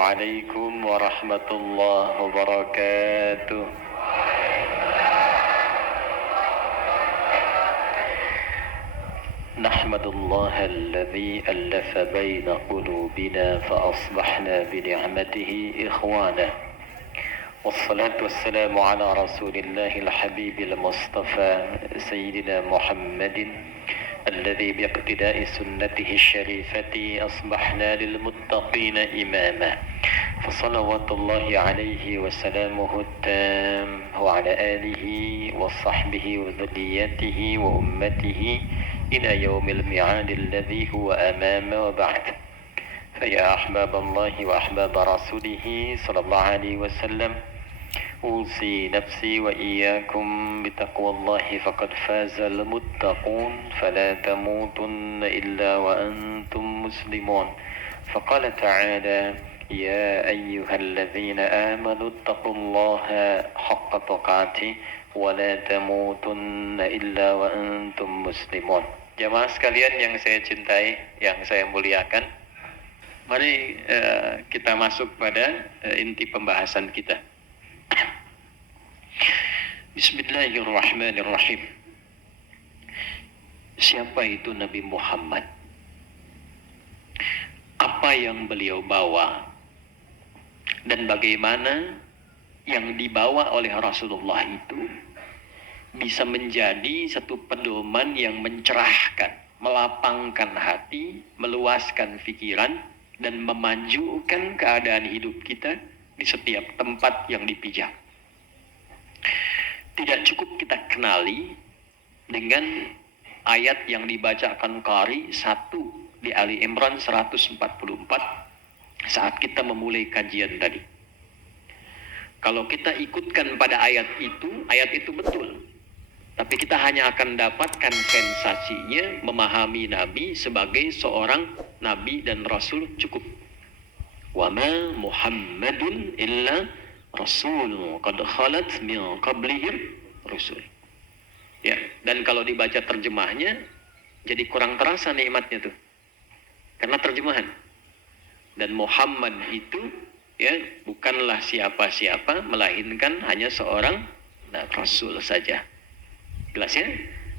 عليكم ورحمة الله وبركاته. نحمد الله الذي ألف بين قلوبنا فأصبحنا بنعمته إخوانا، والصلاة والسلام على رسول الله الحبيب المصطفى سيدنا محمد الذي باقتداء سنته الشريفة أصبحنا للمتقين إماما، فصلوات الله عليه وسلامه التام وعلى آله وصحبه وذريته وأمته إلى يوم الميعاد الذي هو أمام وبعد. فيا أحباب الله وأحباب رسوله صلى الله عليه وسلم، أوصي نفسي وإياكم بتقوى الله فقد فاز المتقون، فلا تموتن إلا وأنتم مسلمون. فقال تعالى: يا أيها الذين آمنوا اتقوا الله حق تقاته ولا تموتن إلا وأنتم مسلمون. Jamaah sekalian yang saya cintai, yang saya muliakan, mari kita masuk pada inti pembahasan kita. Bismillahirrahmanirrahim. Siapa itu Nabi Muhammad? Apa yang beliau bawa? Dan bagaimana yang dibawa oleh Rasulullah itu bisa menjadi satu pedoman yang mencerahkan, melapangkan hati, meluaskan pikiran, dan memajukan keadaan hidup kita di setiap tempat yang dipijak. Tidak cukup kita kenali dengan ayat yang dibacakan Qari 1 di Ali Imran 144 saat kita memulai kajian tadi. Kalau kita ikutkan pada ayat itu betul. Tapi kita hanya akan dapatkan sensasinya memahami Nabi sebagai seorang Nabi dan Rasul cukup. Wa ma Muhammadun illa Rasul qad khalat min qablihi rusul. Ya, dan kalau dibaca terjemahnya jadi kurang terasa nikmatnya tuh. Karena terjemahan. Dan Muhammad itu ya bukanlah siapa-siapa melainkan hanya seorang Rasul saja. Jelas ya?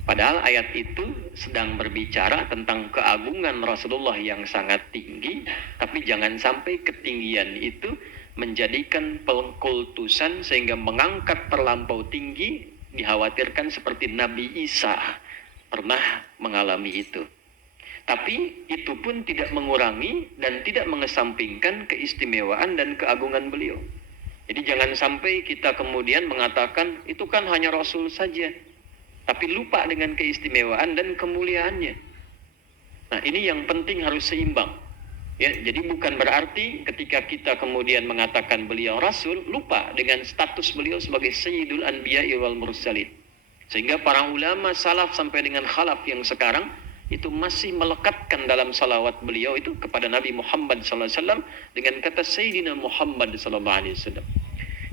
Padahal ayat itu sedang berbicara tentang keagungan Rasulullah yang sangat tinggi, tapi jangan sampai ketinggian itu menjadikan pengkultusan sehingga mengangkat terlampau tinggi, dikhawatirkan seperti Nabi Isa pernah mengalami itu. Tapi itu pun tidak mengurangi dan tidak mengesampingkan keistimewaan dan keagungan beliau. Jadi jangan sampai kita kemudian mengatakan itu kan hanya Rasul saja, tapi lupa dengan keistimewaan dan kemuliaannya. Nah, ini yang penting harus seimbang. Ya, jadi bukan berarti ketika kita kemudian mengatakan beliau Rasul, lupa dengan status beliau sebagai Sayyidul Anbiya'i wal Mursalin. Sehingga para ulama salaf sampai dengan khalaf yang sekarang itu masih melekatkan dalam salawat beliau itu kepada Nabi Muhammad SAW dengan kata Sayyidina Muhammad SAW.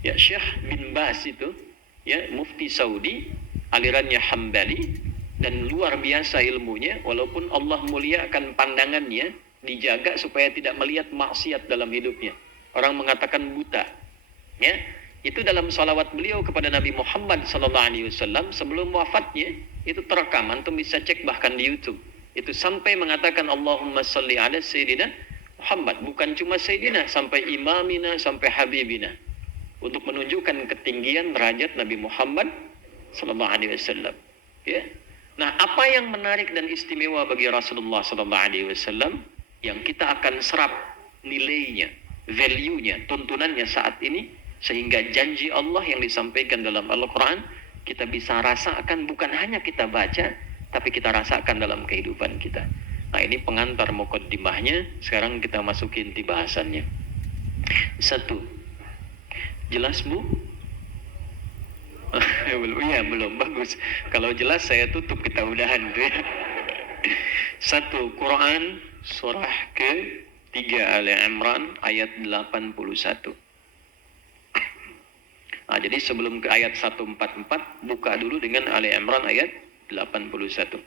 Ya, Syekh bin Baz itu, ya, mufti Saudi, alirannya Hambali, dan luar biasa ilmunya, walaupun Allah muliakan pandangannya, dijaga supaya tidak melihat maksiat dalam hidupnya. Orang mengatakan buta. Ya, itu dalam salawat beliau kepada Nabi Muhammad SAW sebelum wafatnya itu terekam, antum bisa cek bahkan di YouTube. Itu sampai mengatakan Allahumma salli ala Sayyidina Muhammad, bukan cuma Sayyidina, sampai imamina, sampai habibina, untuk menunjukkan ketinggian derajat Nabi Muhammad sallallahu alaihi wasallam. Ya. Nah, apa yang menarik dan istimewa bagi Rasulullah sallallahu alaihi wasallam yang kita akan serap nilainya, value-nya, tuntunannya saat ini, sehingga janji Allah yang disampaikan dalam Al-Quran kita bisa rasakan, bukan hanya kita baca, tapi kita rasakan dalam kehidupan kita. Nah, ini pengantar muqaddimahnya. Sekarang kita masuki inti bahasannya. 1. Jelas, Bu? belum bagus. Kalau jelas saya tutup, kita udahan. 1. Quran surah ke-3 Ali Imran ayat 81. Nah, jadi sebelum ke ayat 144, buka dulu dengan Ali Imran ayat 81.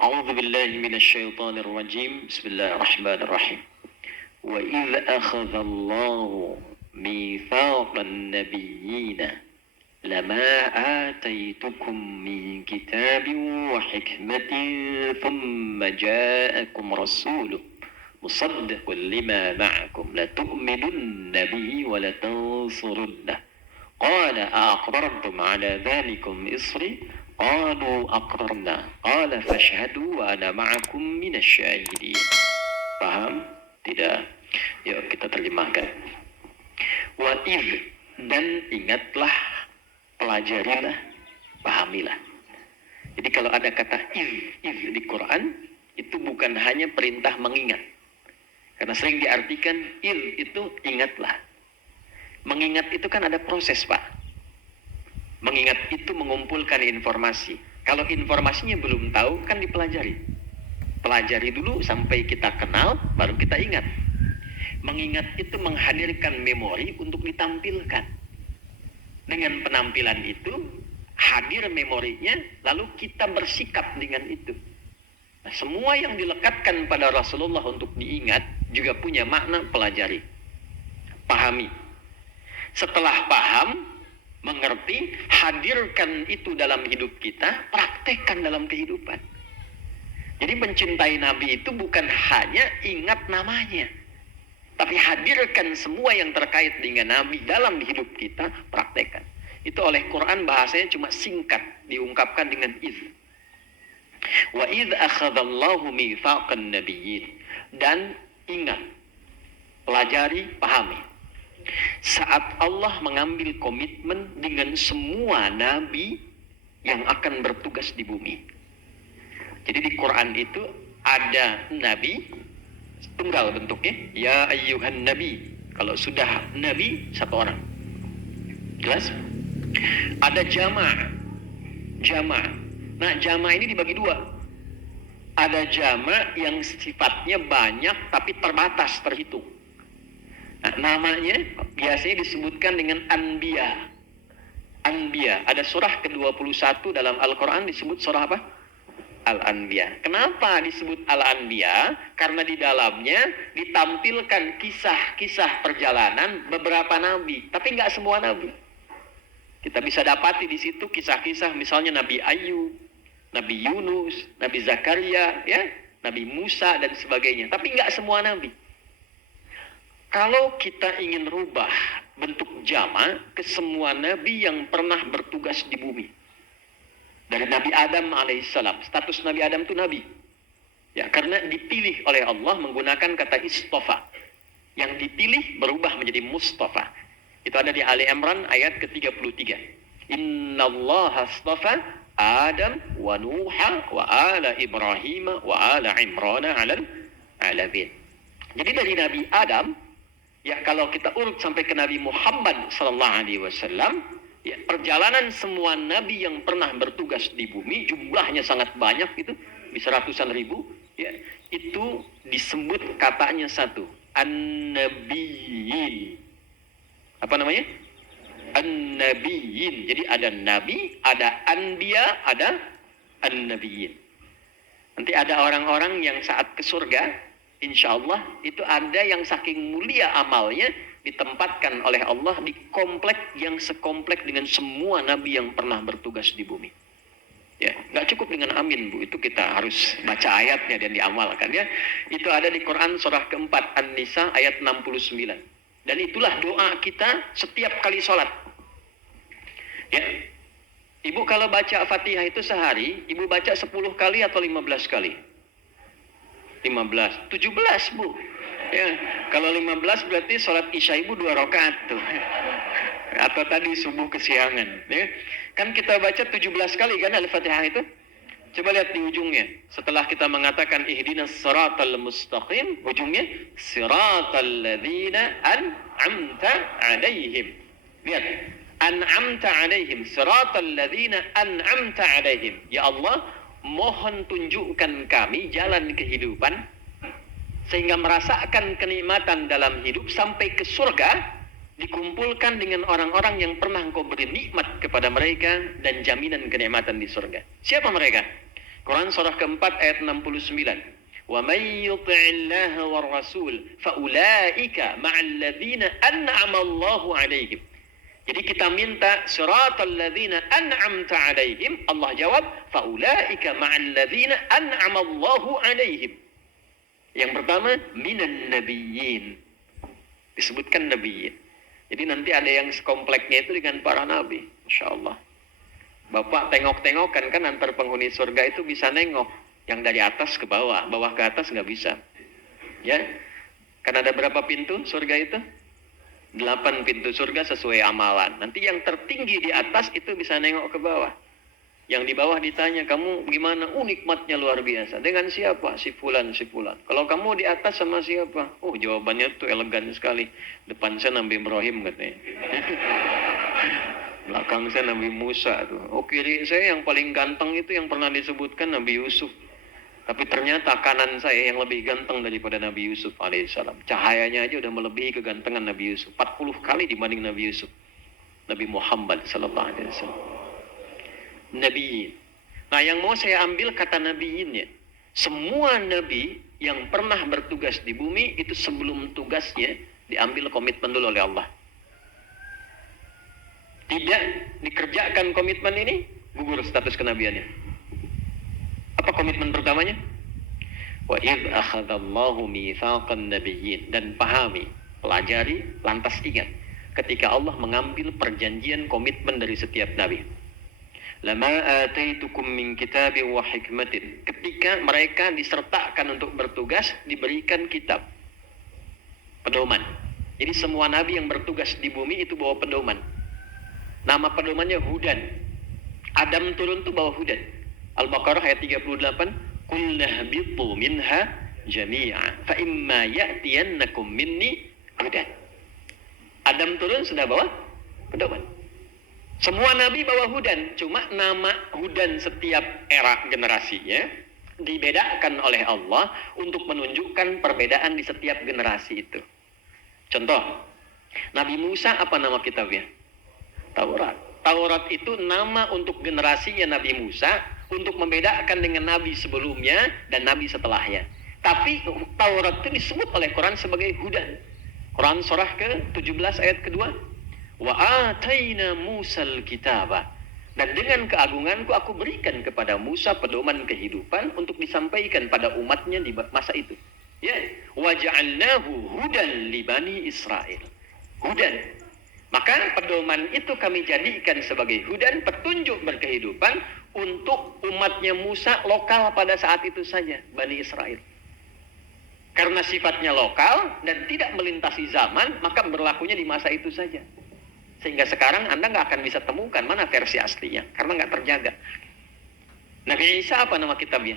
A'udzu billahi minasy syaithanir rajim. Bismillahirrahmanirrahim. وإذ أخذ الله ميثاق النبيين لما آتيتكم من كتاب وحكمة ثم جاءكم رسول مصدق لما معكم لتؤمنن به ولتنصرنه قال أأقررتم على ذلكم إصري قالوا أقررنا قال فاشهدوا وأنا معكم من الشاهدين. Paham? Tidak? Yuk kita terjemahkan. Wa idh, dan ingatlah, pelajarilah, pahamilah. Jadi kalau ada kata idh di Quran, itu bukan hanya perintah mengingat. Karena sering diartikan idh itu ingatlah. Mengingat itu kan ada proses, Pak. Mengingat itu mengumpulkan informasi. Kalau informasinya belum tahu, kan dipelajari. Pelajari dulu sampai kita kenal, baru kita ingat. Mengingat itu menghadirkan memori untuk ditampilkan. Dengan penampilan itu, hadir memorinya, lalu kita bersikap dengan itu. Nah, semua yang dilekatkan pada Rasulullah untuk diingat, juga punya makna pelajari. Pahami. Setelah paham, mengerti, hadirkan itu dalam hidup kita, praktekkan dalam kehidupan. Jadi mencintai Nabi itu bukan hanya ingat namanya, tapi hadirkan semua yang terkait dengan Nabi dalam hidup kita, praktekkan. Itu oleh Quran bahasanya cuma singkat, diungkapkan dengan idh. Wa idh akhadallahu mitsaqan nabiyyin, dan ingat, pelajari, pahami. Saat Allah mengambil komitmen dengan semua nabi yang akan bertugas di bumi. Jadi di Quran itu ada nabi tunggal bentuknya, ya ayyuhan nabi. Kalau sudah nabi satu orang. Jelas? Ada jama'. Nah, jama' ini dibagi dua. Ada jama' yang sifatnya banyak tapi terbatas, terhitung. Nah, namanya biasanya disebutkan dengan anbiya. Anbiya. Ada surah ke-21 dalam Al-Quran disebut surah apa? Al-Anbiya. Kenapa disebut Al-Anbiya? Karena di dalamnya ditampilkan kisah-kisah perjalanan beberapa nabi, tapi nggak semua nabi. Kita bisa dapati di situ kisah-kisah misalnya Nabi Ayub, Nabi Yunus, Nabi Zakaria, ya, Nabi Musa dan sebagainya. Tapi nggak semua nabi. Kalau kita ingin rubah bentuk jama ke semua nabi yang pernah bertugas di bumi. Dari Nabi Adam alaihissalam, status Nabi Adam itu nabi. Ya, karena dipilih oleh Allah menggunakan kata istofa. Yang dipilih berubah menjadi mustafa. Itu ada di Ali Imran ayat ke-33. Innallaha astafa Adam wa Nuha wa ala Ibrahim wa ala Imran alal alamin. Jadi dari Nabi Adam, ya kalau kita urut sampai ke Nabi Muhammad sallallahu alaihi wasallam, ya perjalanan semua nabi yang pernah bertugas di bumi, jumlahnya sangat banyak, itu bisa ratusan ribu, ya, itu disebut katanya satu, an-nabiyyin. Apa namanya? An-nabiyyin. Jadi ada nabi, ada anbiya, ada an-nabiyyin. Nanti ada orang-orang yang saat ke surga, insya Allah itu ada yang saking mulia amalnya ditempatkan oleh Allah di komplek yang sekomplek dengan semua nabi yang pernah bertugas di bumi. Ya, nggak cukup dengan amin, Bu. Itu kita harus baca ayatnya dan diamalkan, ya. Itu ada di Quran surah keempat An-Nisa ayat 69. Dan itulah doa kita setiap kali sholat. Ya. Ibu kalau baca Fatihah itu sehari, Ibu baca 10 kali atau 15 kali? 15, 17, Bu. Ya, kalau 15 berarti sholat isya Ibu 2 rakaat tuh. Atau tadi subuh kesiangan, ya. Kan kita baca 17 kali kan Al-Fatihah itu. Coba lihat di ujungnya. Setelah kita mengatakan ihdinas siratal mustaqim, ujungnya siratal ladzina an'amta 'alaihim. Lihat, an'amta 'alaihim, siratal ladzina an'amta 'alaihim. Ya Allah, mohon tunjukkan kami jalan kehidupan sehingga merasakan kenikmatan dalam hidup sampai ke surga, dikumpulkan dengan orang-orang yang pernah Engkau beri nikmat kepada mereka dan jaminan kenikmatan di surga. Siapa mereka? Quran surah keempat ayat 69. Wa may yuti'illaha war rasul fa ulaika ma'al ladzina an'ama Allahu 'alaihim. Jadi kita minta siratal ladzina an'amta 'alaihim. Allah jawab fa ulaika ma'al ladzina an'ama Allahu 'alaihim. Yang pertama minan nabiyyin. Disebutkan nabiyyin. Jadi nanti ada yang sekompleknya itu dengan para nabi. Masya Allah. Bapak tengok-tengokan kan antar penghuni surga itu bisa nengok. Yang dari atas ke bawah. Bawah ke atas nggak bisa. Ya. Kan ada berapa pintu surga itu? 8 pintu surga sesuai amalan. Nanti yang tertinggi di atas itu bisa nengok ke bawah. Yang di bawah ditanya, kamu gimana? Nikmatnya luar biasa. Dengan siapa? Si fulan, si fulan. Kalau kamu di atas sama siapa? Jawabannya tuh elegan sekali. Depan saya Nabi Ibrahim katanya. Belakang saya Nabi Musa tuh. Kiri saya yang paling ganteng itu yang pernah disebutkan Nabi Yusuf. Tapi ternyata kanan saya yang lebih ganteng daripada Nabi Yusuf alaihissalam. Cahayanya aja udah melebihi kegantengan Nabi Yusuf. 40 kali dibanding Nabi Yusuf. Nabi Muhammad sallallahu alaihi wasallam. Nabiyin. Nah, yang mau saya ambil kata nabiyinnya. Semua nabi yang pernah bertugas di bumi itu sebelum tugasnya diambil komitmen dulu oleh Allah. Tidak dikerjakan komitmen ini, gugur status kenabiannya. Apa komitmen pertamanya? Wa idh akhadallahu mitsaqan nabiyyin. Dan pahami, pelajari, lantas ingat ketika Allah mengambil perjanjian komitmen dari setiap nabi. Lama ataitukum min kitabin wa hikmatin. Ketika mereka disertakan untuk bertugas, diberikan kitab, pedoman. Jadi semua nabi yang bertugas di bumi itu bawa pedoman. Nama pedomannya Hudan. Adam turun tuh bawa Hudan. Al-Baqarah ayat 38. Qul nahbitu minha jami'a fa imma ya'tiyannakum minni hudan. Adam turun sudah bawa pedoman. Semua nabi bawa Hudan, cuma nama Hudan setiap era generasinya dibedakan oleh Allah untuk menunjukkan perbedaan di setiap generasi itu. Contoh, Nabi Musa apa nama kitabnya? Taurat. Taurat itu nama untuk generasinya Nabi Musa untuk membedakan dengan nabi sebelumnya dan nabi setelahnya. Tapi Taurat itu disebut oleh Quran sebagai Hudan. Quran surah ke-17 ayat kedua. Wa ataina Musal kitaba. Dan dengan keagunganku aku berikan kepada Musa pedoman kehidupan untuk disampaikan pada umatnya di masa itu. Ya, wa ja'alnahu hudan li bani Israil. Hudan. Maka pedoman itu kami jadikan sebagai hudan, petunjuk berkehidupan untuk umatnya Musa lokal pada saat itu saja, Bani Israel. Karena sifatnya lokal dan tidak melintasi zaman, maka berlakunya di masa itu saja. Sehingga sekarang Anda nggak akan bisa temukan mana versi aslinya, karena nggak terjaga. Nabi Isa apa nama kitabnya?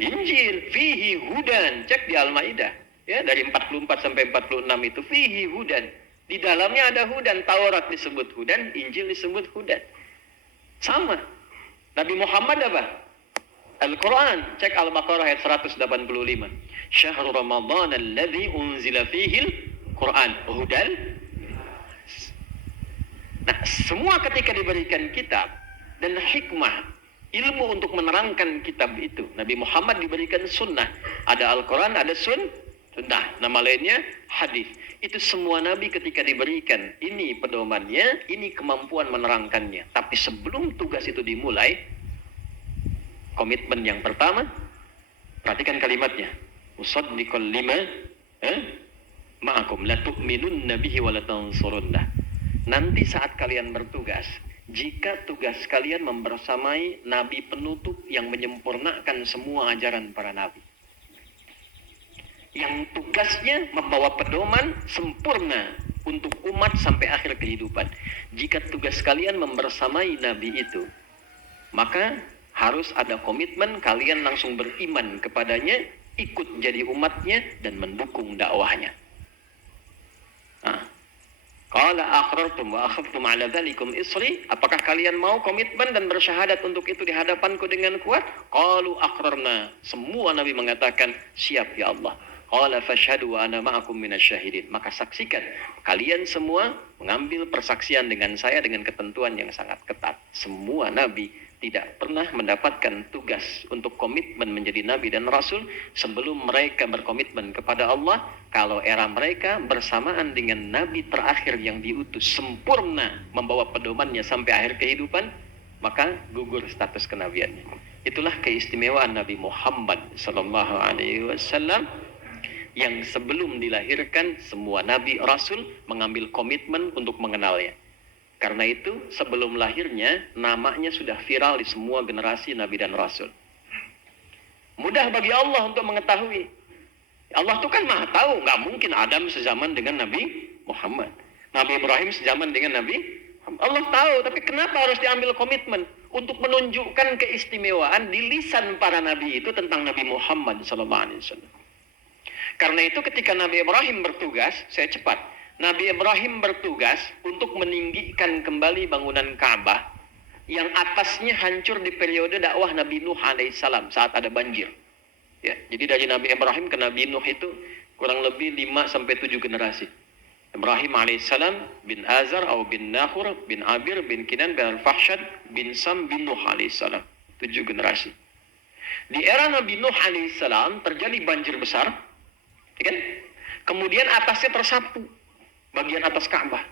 Injil, fihi hudan. Cek di Al-Maidah. Ya, dari 44 sampai 46 itu, fihi hudan. Di dalamnya ada hudan. Taurat disebut hudan, Injil disebut hudan. Sama. Nabi Muhammad apa? Al-Quran. Cek Al-Baqarah ayat 185. Syahrul Ramadan alladzi unzila fihil Quran. Hudan. Nah, semua ketika diberikan kitab dan hikmah, ilmu untuk menerangkan kitab itu. Nabi Muhammad diberikan sunnah. Ada Al-Quran, ada sunnah. Nama lainnya hadis. Itu semua nabi ketika diberikan ini pedomannya, ini kemampuan menerangkannya. Tapi sebelum tugas itu dimulai, komitmen yang pertama, perhatikan kalimatnya. Usaddiqal lima ma'akum la tu'minunna bihi wa la tansurunnah. Nanti saat kalian bertugas, jika tugas kalian membersamai nabi penutup yang menyempurnakan semua ajaran para nabi, yang tugasnya membawa pedoman sempurna untuk umat sampai akhir kehidupan. Jika tugas kalian membersamai nabi itu, maka harus ada komitmen kalian langsung beriman kepadanya, ikut jadi umatnya dan mendukung dakwahnya. Qala aqrartum wa akhadtum ala dzalikum isri. Apakah kalian mau komitmen dan bersyahadat untuk itu di hadapanku dengan kuat? Qalu aqrarna. Semua nabi mengatakan siap ya Allah. Qala fashhadu wa ana ma'akum minasyahidin. Maka saksikan kalian semua mengambil persaksian dengan saya dengan ketentuan yang sangat ketat. Semua nabi tidak pernah mendapatkan tugas untuk komitmen menjadi nabi dan rasul sebelum mereka berkomitmen kepada Allah. Kalau era mereka bersamaan dengan nabi terakhir yang diutus sempurna membawa pedomannya sampai akhir kehidupan, maka gugur status kenabiannya. Itulah keistimewaan Nabi Muhammad sallallahu alaihi wasallam yang sebelum dilahirkan semua nabi rasul mengambil komitmen untuk mengenalnya. Karena itu sebelum lahirnya namanya sudah viral di semua generasi nabi dan rasul. Mudah bagi Allah untuk mengetahui. Allah itu kan maha tahu, nggak mungkin Adam sezaman dengan Nabi Muhammad, Nabi Ibrahim sezaman dengan Nabi Muhammad. Allah tahu, tapi kenapa harus diambil komitmen untuk menunjukkan keistimewaan di lisan para nabi itu tentang Nabi Muhammad SAW. Karena itu ketika Nabi Ibrahim bertugas, saya cepat. Nabi Ibrahim bertugas untuk meninggikan kembali bangunan Ka'bah yang atasnya hancur di periode dakwah Nabi Nuh alaihissalam saat ada banjir. Ya, jadi dari Nabi Ibrahim ke Nabi Nuh itu kurang lebih 5-7 generasi. Ibrahim alaihissalam bin Azar atau bin Nahur bin Abir bin Kinan bin Al-Fahshad bin Sam bin Nuh alaihissalam. 7 generasi. Di era Nabi Nuh alaihissalam terjadi banjir besar, ya kan? Kemudian atasnya tersapu, bagian atas Ka'bah.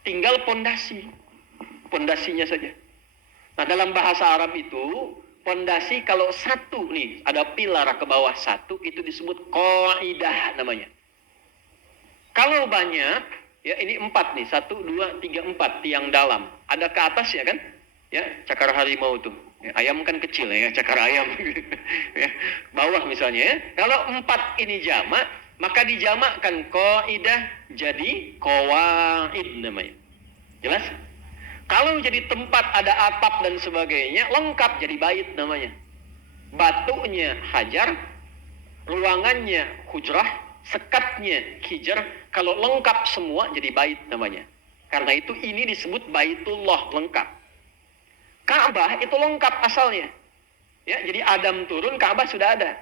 Tinggal pondasinya saja. Nah, dalam bahasa Arab itu, pondasi kalau satu nih, ada pilar ke bawah satu, itu disebut qaidah namanya. Kalau banyak, ya ini 4 nih, 1, 2, 3, 4 tiang dalam. Ada ke atas ya kan? Ya, cakar harimau tuh. Ya, ayam kan kecil ya, cakar ayam. Ya, bawah misalnya ya. Kalau 4 ini jamak, maka dijamakkan qaidah jadi qawaid namanya. Jelas? Kalau jadi tempat ada atap dan sebagainya, lengkap jadi bait namanya. Batunya hajar, ruangannya hujrah, sekatnya hijar, kalau lengkap semua jadi bait namanya. Karena itu ini disebut Baitullah, lengkap. Ka'bah itu lengkap asalnya. Ya, jadi Adam turun, Ka'bah sudah ada.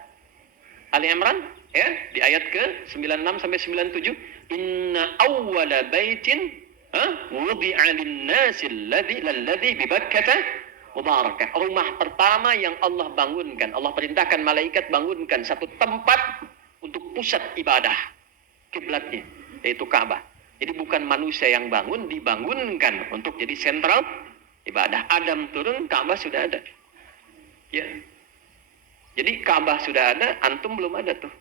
Ali Imran ya, di ayat ke-96 sampai 97, inna awwala baitin wudi'a lin-nasi alladzi bi Bakkah mubarakah. Rumah pertama yang Allah bangunkan, Allah perintahkan malaikat bangunkan satu tempat untuk pusat ibadah kiblatnya, yaitu Ka'bah. Jadi bukan manusia yang bangun, dibangunkan untuk jadi sentral ibadah. Adam turun, Ka'bah sudah ada. Ya. Jadi Ka'bah sudah ada, antum belum ada tuh.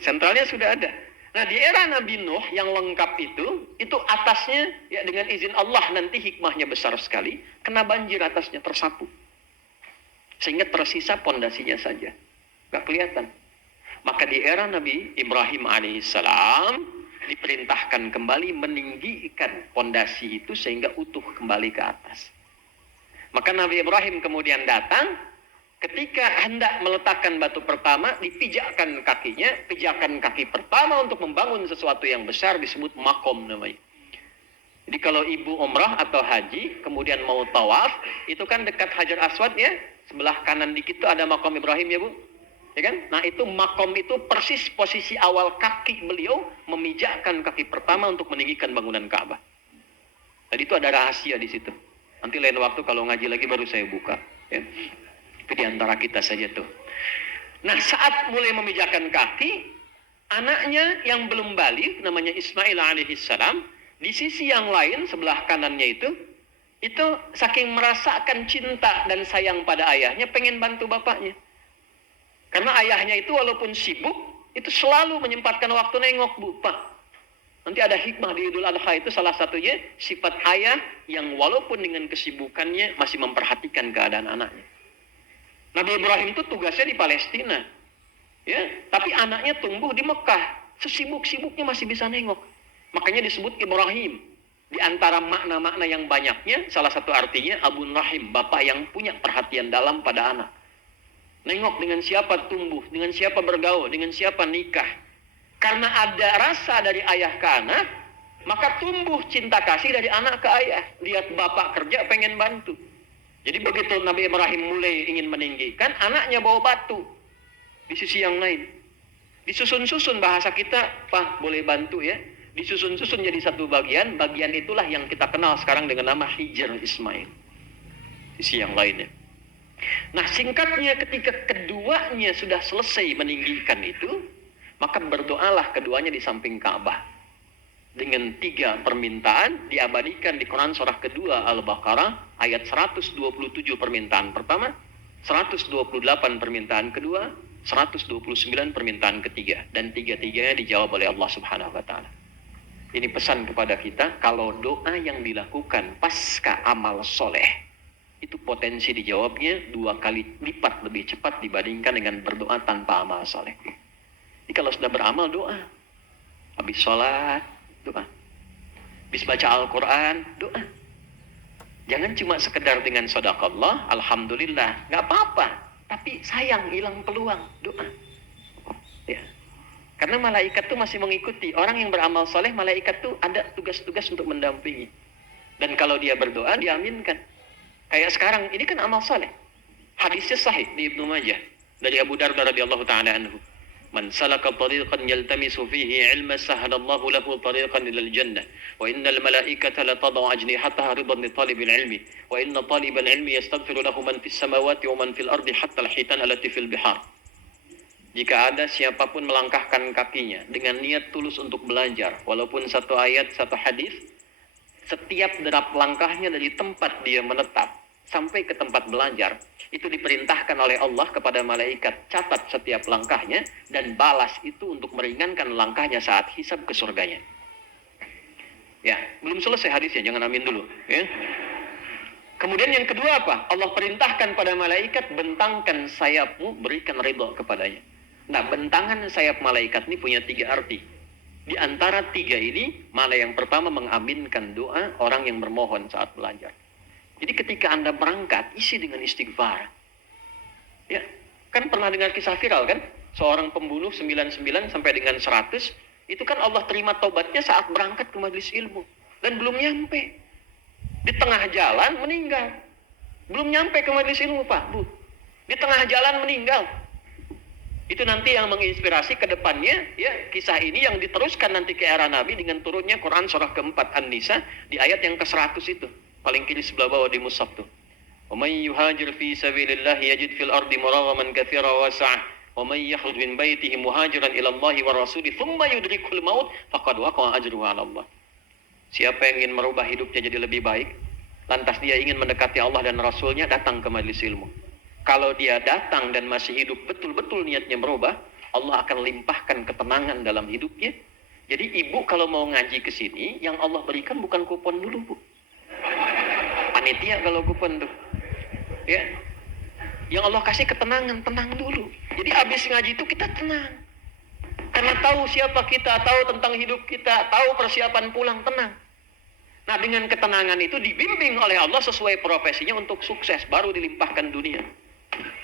Sentralnya sudah ada. Nah, di era Nabi Nuh yang lengkap itu atasnya ya dengan izin Allah nanti hikmahnya besar sekali, kena banjir atasnya tersapu. Sehingga tersisa pondasinya saja. Gak kelihatan. Maka di era Nabi Ibrahim alaihissalam diperintahkan kembali meninggikan pondasi itu sehingga utuh kembali ke atas. Maka Nabi Ibrahim kemudian datang. Ketika hendak meletakkan batu pertama, dipijakkan kakinya. Pijakan kaki pertama untuk membangun sesuatu yang besar disebut makom namanya. Jadi kalau ibu umrah atau haji, kemudian mau tawaf, itu kan dekat Hajar Aswad ya. Sebelah kanan dikit itu ada makom Ibrahim ya Bu. Ya kan? Nah itu makom itu persis posisi awal kaki beliau memijakkan kaki pertama untuk meninggikan bangunan Ka'bah. Tadi itu ada rahasia di situ. Nanti lain waktu kalau ngaji lagi baru saya buka. Ya. Itu di antara kita saja tuh. Nah saat mulai memijakkan kaki, anaknya yang belum balik namanya Ismail alaihissalam, di sisi yang lain sebelah kanannya itu saking merasakan cinta dan sayang pada ayahnya, pengen bantu bapaknya. Karena ayahnya itu walaupun sibuk, itu selalu menyempatkan waktu nengok Bu, Pak. Nanti ada hikmah di Idul Adha itu salah satunya sifat ayah yang walaupun dengan kesibukannya masih memperhatikan keadaan anaknya. Nabi Ibrahim itu tugasnya di Palestina, ya, tapi anaknya tumbuh di Mekah, sesibuk-sibuknya masih bisa nengok. Makanya disebut Ibrahim. Di antara makna-makna yang banyaknya, salah satu artinya Abun Rahim, bapak yang punya perhatian dalam pada anak. Nengok dengan siapa tumbuh, dengan siapa bergaul, dengan siapa nikah. Karena ada rasa dari ayah ke anak, maka tumbuh cinta kasih dari anak ke ayah. Lihat bapak kerja pengen bantu. Jadi begitu Nabi Ibrahim mulai ingin meninggikan, anaknya bawa batu. Di sisi yang lain. Disusun-susun bahasa kita, Pak boleh bantu ya. Disusun-susun jadi satu bagian itulah yang kita kenal sekarang dengan nama Hijr Ismail. sisi yang lainnya. Nah, singkatnya ketika keduanya sudah selesai meninggikan itu, maka berdoalah keduanya di samping Ka'bah. Dengan 3 permintaan diabadikan di Quran surah kedua Al-Baqarah ayat 127 permintaan pertama, 128 permintaan kedua, 129 permintaan ketiga, dan 3-tiganya dijawab oleh Allah Subhanahu wa taala. Ini pesan kepada kita, kalau doa yang dilakukan pasca amal soleh itu potensi dijawabnya 2 kali lipat lebih cepat dibandingkan dengan berdoa tanpa amal soleh. Jadi kalau sudah beramal, doa. Habis sholat, doa. Habis baca Al-Quran, doa. Jangan cuma sekedar dengan sadaqallah, alhamdulillah, nggak apa-apa. Tapi sayang, hilang peluang, doa. Ya. Karena malaikat tuh masih mengikuti. Orang yang beramal soleh, malaikat tuh ada tugas-tugas untuk mendampingi. Dan kalau dia berdoa, diaminkan. Kayak sekarang, ini kan amal soleh. Hadisnya sahih di Ibnu Majah. Dari Abu Darda radhiyallahu ta'ala anhu. Man salaka tariqan yaltamisu fihi ilma sahalallahu lahu tariqan ilal jannah. Wa innal malaikata la tadau ajnihataha ridan li talibil ilmi. Wa inna talibal ilmi yastaghfiru lahu man fis samawati wa man fil ardi hatta al-hitan allati fil bihar. Jika ada siapapun melangkahkan kakinya dengan niat tulus untuk belajar, walaupun satu ayat, satu hadis, setiap derap langkahnya dari tempat dia menetap sampai ke tempat belajar, itu diperintahkan oleh Allah kepada malaikat, catat setiap langkahnya dan balas itu untuk meringankan langkahnya saat hisab ke surganya. Ya, belum selesai hadisnya, jangan amin dulu. Ya. Kemudian yang kedua apa? Allah perintahkan pada malaikat, bentangkan sayapmu, berikan ridho kepadanya. Nah, bentangan sayap malaikat ini punya 3 arti. Di antara 3 ini, mana yang pertama mengaminkan doa orang yang bermohon saat belajar. Jadi ketika Anda berangkat, isi dengan istighfar. Ya, kan pernah dengar kisah viral kan? Seorang pembunuh 99 sampai dengan 100, itu kan Allah terima taubatnya saat berangkat ke majelis ilmu. Dan belum nyampe. Di tengah jalan meninggal. Belum nyampe ke majelis ilmu, Pak, Bu. Di tengah jalan meninggal. Itu nanti yang menginspirasi ke depannya, ya, kisah ini yang diteruskan nanti ke era Nabi dengan turunnya Quran surah keempat An-Nisa di ayat yang ke-100 itu. Paling kiri sebelah bawah di mushaf tuh. Wa may yuhajir fi sabilillah yajid fil ardi muraghaman katsira wa sa'ah. Wa may yakhruj min baitihi muhajiran ila Allah wa rasulih thumma yudrikul maut faqad waqa'a ajruhu 'ala Allah. Siapa yang ingin merubah hidupnya jadi lebih baik, lantas dia ingin mendekati Allah dan Rasulnya, datang ke majelis ilmu. Kalau dia datang dan masih hidup betul-betul niatnya merubah, Allah akan limpahkan ketenangan dalam hidupnya. Jadi ibu kalau mau ngaji ke sini, yang Allah berikan bukan kupon dulu, Bu. Panitia kalau kupon tuh. Ya. Yang Allah kasih ketenangan, tenang dulu. Jadi habis ngaji itu kita tenang. Karena tahu siapa kita, tahu tentang hidup kita, tahu persiapan pulang, tenang. Nah, dengan ketenangan itu dibimbing oleh Allah sesuai profesinya untuk sukses, baru dilimpahkan dunia.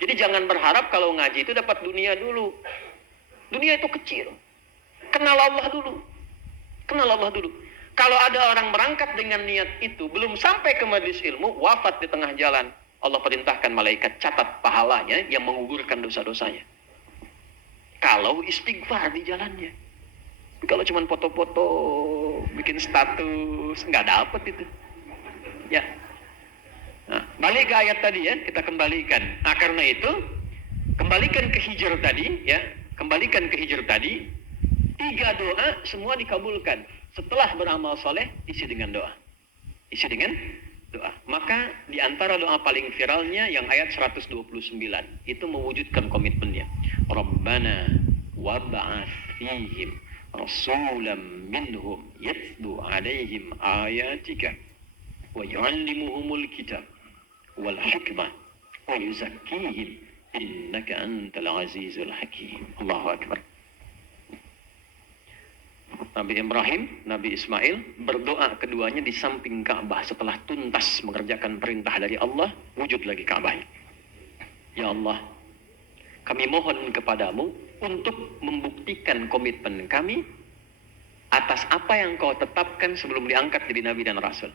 Jadi jangan berharap kalau ngaji itu dapat dunia dulu. Dunia itu kecil. Kenal Allah dulu. Kenal Allah dulu. Kalau ada orang berangkat dengan niat itu, belum sampai ke majelis ilmu, wafat di tengah jalan, Allah perintahkan malaikat catat pahalanya yang menggugurkan dosa-dosanya. Kalau istighfar di jalannya. Kalau cuma foto-foto, bikin status, nggak dapet itu. Ya. Nah, balik ke ayat tadi ya, kita kembalikan. Nah, karena itu, kembalikan ke Hijr tadi, ya, kembalikan ke Hijr tadi, 3 doa semua dikabulkan. Setelah beramal soleh, isi dengan doa. Isi dengan doa. Maka di antara doa paling viralnya yang ayat 129, itu mewujudkan komitmennya. Rabbana wab'ats fihim rasulam minhum yatlu alaihim ayatika wa yu'allimuhumul kitab wal hikmah wa yuzakkihim innaka antal azizul hakim. Allahu akbar. Nabi Ibrahim, Nabi Ismail berdoa keduanya di samping Ka'bah setelah tuntas mengerjakan perintah dari Allah, wujud lagi Ka'bah. Ya Allah, kami mohon kepadamu untuk membuktikan komitmen kami atas apa yang kau tetapkan sebelum diangkat jadi Nabi dan Rasul.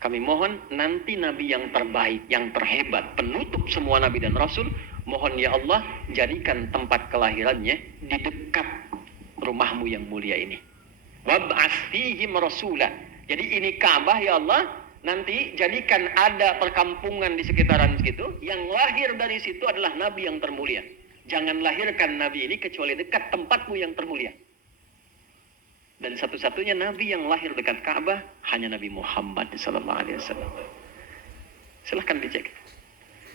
Kami mohon nanti Nabi yang terbaik, yang terhebat, penutup semua Nabi dan Rasul, mohon ya Allah jadikan tempat kelahirannya di dekat rumahmu yang mulia ini. Wab'ats fihim rasulah. Jadi ini Ka'bah ya Allah, nanti jadikan ada perkampungan di sekitaran situ, yang lahir dari situ adalah nabi yang termulia. Jangan lahirkan nabi ini kecuali dekat tempatmu yang termulia. Dan satu-satunya nabi yang lahir dekat Ka'bah hanya Nabi Muhammad SAW. Silahkan dicek.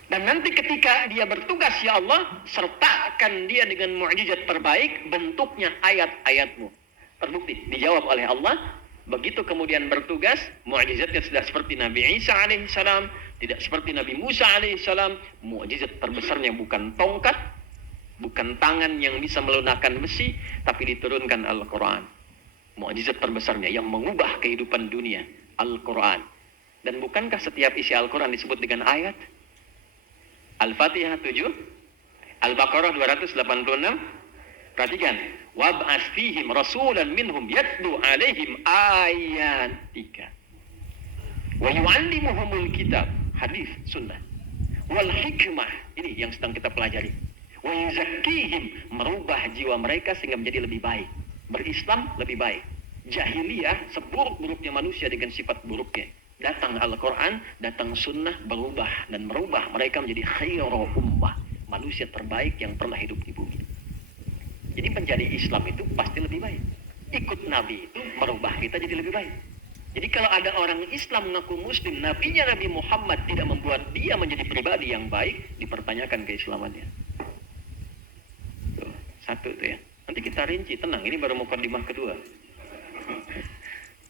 Dan nanti ketika dia bertugas, ya Allah, sertakan dia dengan mukjizat terbaik, bentuknya ayat-ayatmu. Terbukti, dijawab oleh Allah. Begitu kemudian bertugas, mukjizatnya sudah seperti Nabi Isa alaihissalam, tidak seperti Nabi Musa alaihissalam. Mukjizat terbesarnya bukan tongkat, bukan tangan yang bisa melunakkan besi, tapi diturunkan Al-Quran. Mukjizat terbesarnya yang mengubah kehidupan dunia, Al-Quran. Dan bukankah setiap isi Al-Quran disebut dengan ayat? Al-Fatihah 7, Al-Baqarah 286. Perhatikan, wab'ats fihim rasulan minhum yatlu alaihim ayatika wa yu'allimuhumul kitab, hadis sunnah, wal hikmah, ini yang sedang kita pelajari, wa yuzakkihim, merubah jiwa mereka sehingga menjadi lebih baik, berislam lebih baik. Jahiliyah seburuk-buruknya manusia dengan sifat buruknya, datang Al-Quran, datang sunnah, berubah dan merubah mereka menjadi khairu ummah, manusia terbaik yang pernah hidup di bumi. Jadi menjadi Islam itu pasti lebih baik. Ikut Nabi itu merubah kita jadi lebih baik. Jadi kalau ada orang Islam mengaku Muslim, nabinya Nabi Muhammad tidak membuat dia menjadi pribadi yang baik, dipertanyakan keislamannya. Tuh, satu tuh ya. Nanti kita rinci, tenang, ini baru mukadimah kedua.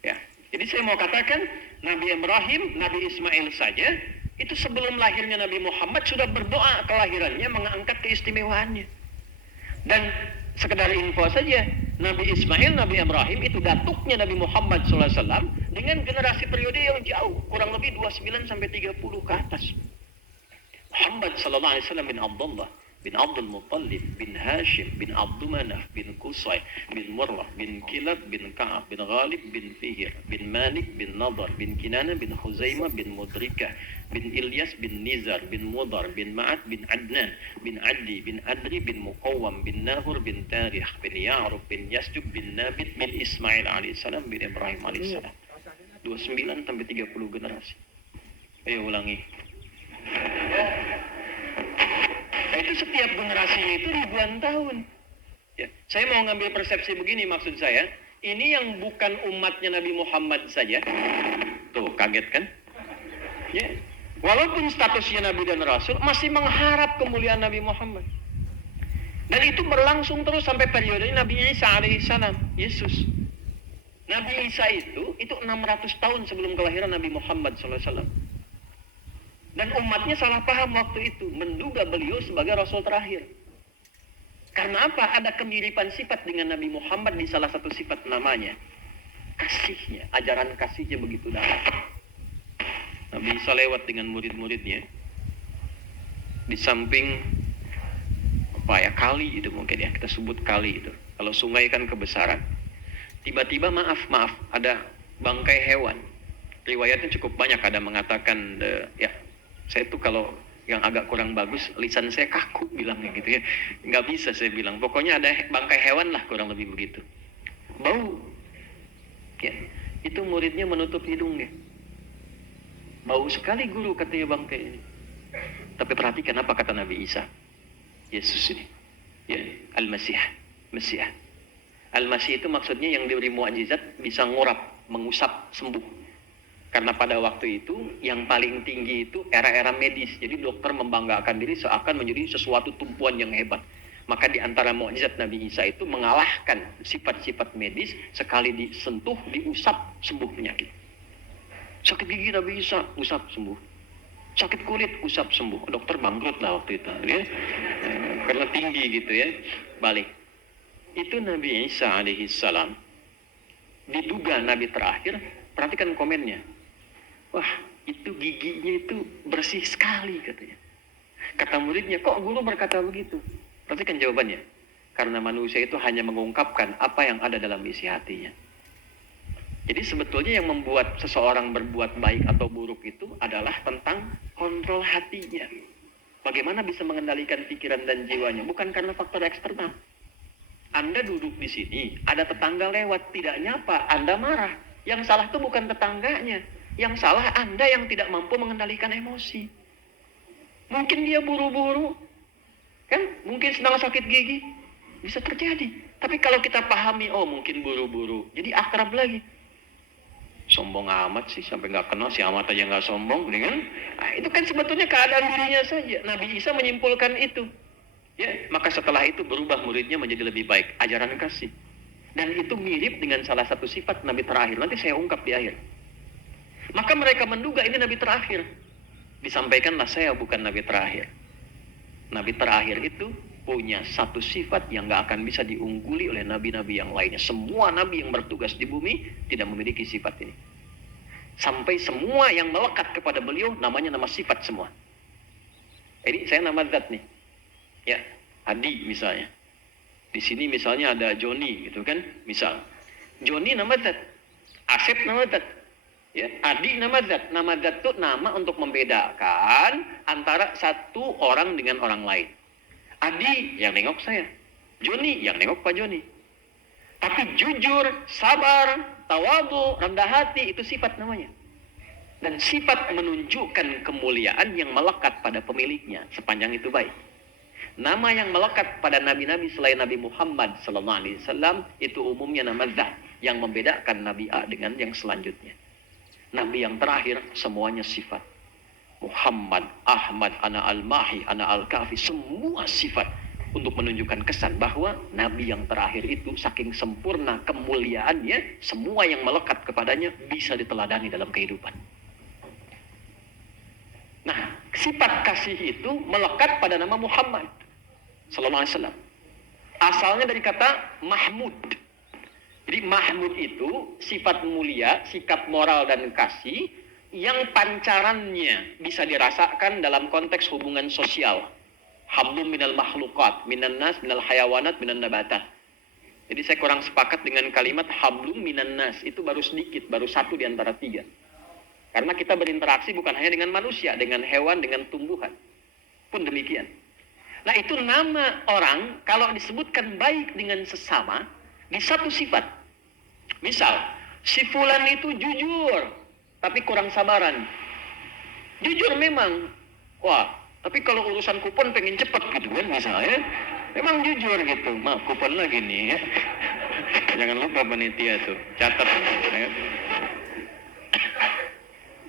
Ya, jadi saya mau katakan Nabi Ibrahim, Nabi Ismail saja itu sebelum lahirnya Nabi Muhammad sudah berdoa kelahirannya, mengangkat keistimewaannya. Dan sekedar info saja, Nabi Ismail, Nabi Ibrahim itu datuknya Nabi Muhammad SAW dengan generasi periode yang jauh, kurang lebih 29 sampai 30 ke atas. Muhammad SAW bin Abdullah bin Abdul Muttalib bin Hashim bin Abdul Manaf bin Qusay bin Murrah bin Kilab bin Ka'ab bin Ghalib bin Fihr bin Malik bin Nadar bin Kinana bin Khuzaimah bin Mudrikah bin Ilyas bin Nizar bin Mudar bin Ma'ad bin Adnan bin Addi bin Adri bin Muqawwam bin Nahur bin Tarikh bin Ya'rub bin Yasjub bin Nabit bin Ismail alaihissalam bin Ibrahim alaihissalam. 29 sampai 30 generasi. Ayo ulangi. Itu setiap generasinya itu ribuan tahun. Ya, saya mau ngambil persepsi begini, maksud saya, ini yang bukan umatnya Nabi Muhammad saja. Tuh, kaget kan? Ya. Walaupun statusnya Nabi dan Rasul, masih mengharap kemuliaan Nabi Muhammad. Dan itu berlangsung terus sampai periode Nabi Isa alaihissalam, Yesus. Nabi Isa itu 600 tahun sebelum kelahiran Nabi Muhammad SAW. Dan umatnya salah paham waktu itu, menduga beliau sebagai Rasul terakhir. Karena apa? Ada kemiripan sifat dengan Nabi Muhammad di salah satu sifat namanya. Kasihnya, ajaran kasihnya begitu dalam. Nabi Isa lewat dengan murid-muridnya. Di samping, kali itu mungkin ya, kita sebut kali itu. Kalau sungai kan kebesaran. Tiba-tiba maaf, ada bangkai hewan. Riwayatnya cukup banyak, ada mengatakan, saya tuh kalau yang agak kurang bagus, lisan saya kaku bilangnya gitu ya. Nggak bisa saya bilang. Pokoknya ada bangkai hewan lah, kurang lebih begitu. Bau. Ya, itu muridnya menutup hidungnya. Bau sekali guru, katanya bangkai ini. Tapi perhatikan apa kata Nabi Isa. Yesus ini. Ya, Al-Masih. Mesiah. Al-Masih itu maksudnya yang diberi mukjizat bisa ngurap, mengusap, sembuh. Karena pada waktu itu yang paling tinggi itu era-era medis. Jadi dokter membanggakan diri seakan menjadi sesuatu tumpuan yang hebat. Maka di antara mukjizat Nabi Isa itu mengalahkan sifat-sifat medis, sekali disentuh, diusap, sembuh penyakit. Sakit gigi Nabi Isa, usap, sembuh. Sakit kulit, usap, sembuh. Dokter bangkrut lah waktu itu. Ya. Karena tinggi gitu ya. Balik. Itu Nabi Isa alaihissalam. Diduga Nabi terakhir, perhatikan komennya. Wah, itu giginya itu bersih sekali katanya. Kata muridnya, kok guru berkata begitu? Perhatikan jawabannya. Karena manusia itu hanya mengungkapkan apa yang ada dalam isi hatinya. Jadi sebetulnya yang membuat seseorang berbuat baik atau buruk itu adalah tentang kontrol hatinya. Bagaimana bisa mengendalikan pikiran dan jiwanya, bukan karena faktor eksternal. Anda duduk di sini, ada tetangga lewat, tidak nyapa, Anda marah. Yang salah itu bukan tetangganya. Yang salah Anda yang tidak mampu mengendalikan emosi. Mungkin dia buru-buru, kan? Mungkin sedang sakit gigi, bisa terjadi. Tapi kalau kita pahami, oh mungkin buru-buru, jadi akrab lagi. Sombong amat sih, sampai nggak kenal, si amat aja nggak sombong, kan? Nah, itu kan sebetulnya keadaan dirinya saja. Nabi Isa menyimpulkan itu. Ya, maka setelah itu berubah muridnya menjadi lebih baik, ajaran kasih. Dan itu mirip dengan salah satu sifat Nabi terakhir. Nanti saya ungkap di akhir. Maka mereka menduga ini Nabi terakhir. Disampaikanlah saya bukan Nabi terakhir. Nabi terakhir itu punya satu sifat yang gak akan bisa diungguli oleh nabi-nabi yang lainnya. Semua nabi yang bertugas di bumi tidak memiliki sifat ini. Sampai semua yang melekat kepada beliau namanya nama sifat semua. Ini saya nama zat nih. Ya, Adi misalnya. Di sini misalnya ada Joni gitu kan, misal. Joni nama zat. Asep nama zat. Ya, Adi nama zat. Nama zat itu nama untuk membedakan antara satu orang dengan orang lain. Adi yang nengok saya, Joni yang nengok Pak Joni. Tapi jujur, sabar, tawadu, rendah hati itu sifat namanya. Dan sifat menunjukkan kemuliaan yang melekat pada pemiliknya sepanjang itu baik. Nama yang melekat pada nabi-nabi selain Nabi Muhammad SAW itu umumnya nama zat yang membedakan Nabi A dengan yang selanjutnya. Nabi yang terakhir semuanya sifat. Muhammad, Ahmad, Ana Al-Mahi, Ana Al-Kafi, semua sifat untuk menunjukkan kesan bahwa Nabi yang terakhir itu saking sempurna kemuliaannya, semua yang melekat kepadanya bisa diteladani dalam kehidupan. Nah, sifat kasih itu melekat pada nama Muhammad sallallahu alaihi wasallam. Asalnya dari kata Mahmud. Jadi Mahmud itu sifat mulia, sikap moral dan kasih yang pancarannya bisa dirasakan dalam konteks hubungan sosial. Hablum minal makhlukat, minan nas, minal hayawanat, minan nabatat. Jadi saya kurang sepakat dengan kalimat hablum minan nas. Itu baru sedikit, baru satu di antara tiga. Karena kita berinteraksi bukan hanya dengan manusia, dengan hewan, dengan tumbuhan. Pun demikian. Nah itu nama orang kalau disebutkan baik dengan sesama di satu sifat. Misal, si fulan itu jujur. Tapi kurang sabaran. Jujur memang. Wah, tapi kalau urusan kupon pengen cepat gitu kan misalnya. Memang jujur gitu. Maaf, kupon lagi nih ya. Jangan lupa panitia tuh. Catat. Ya.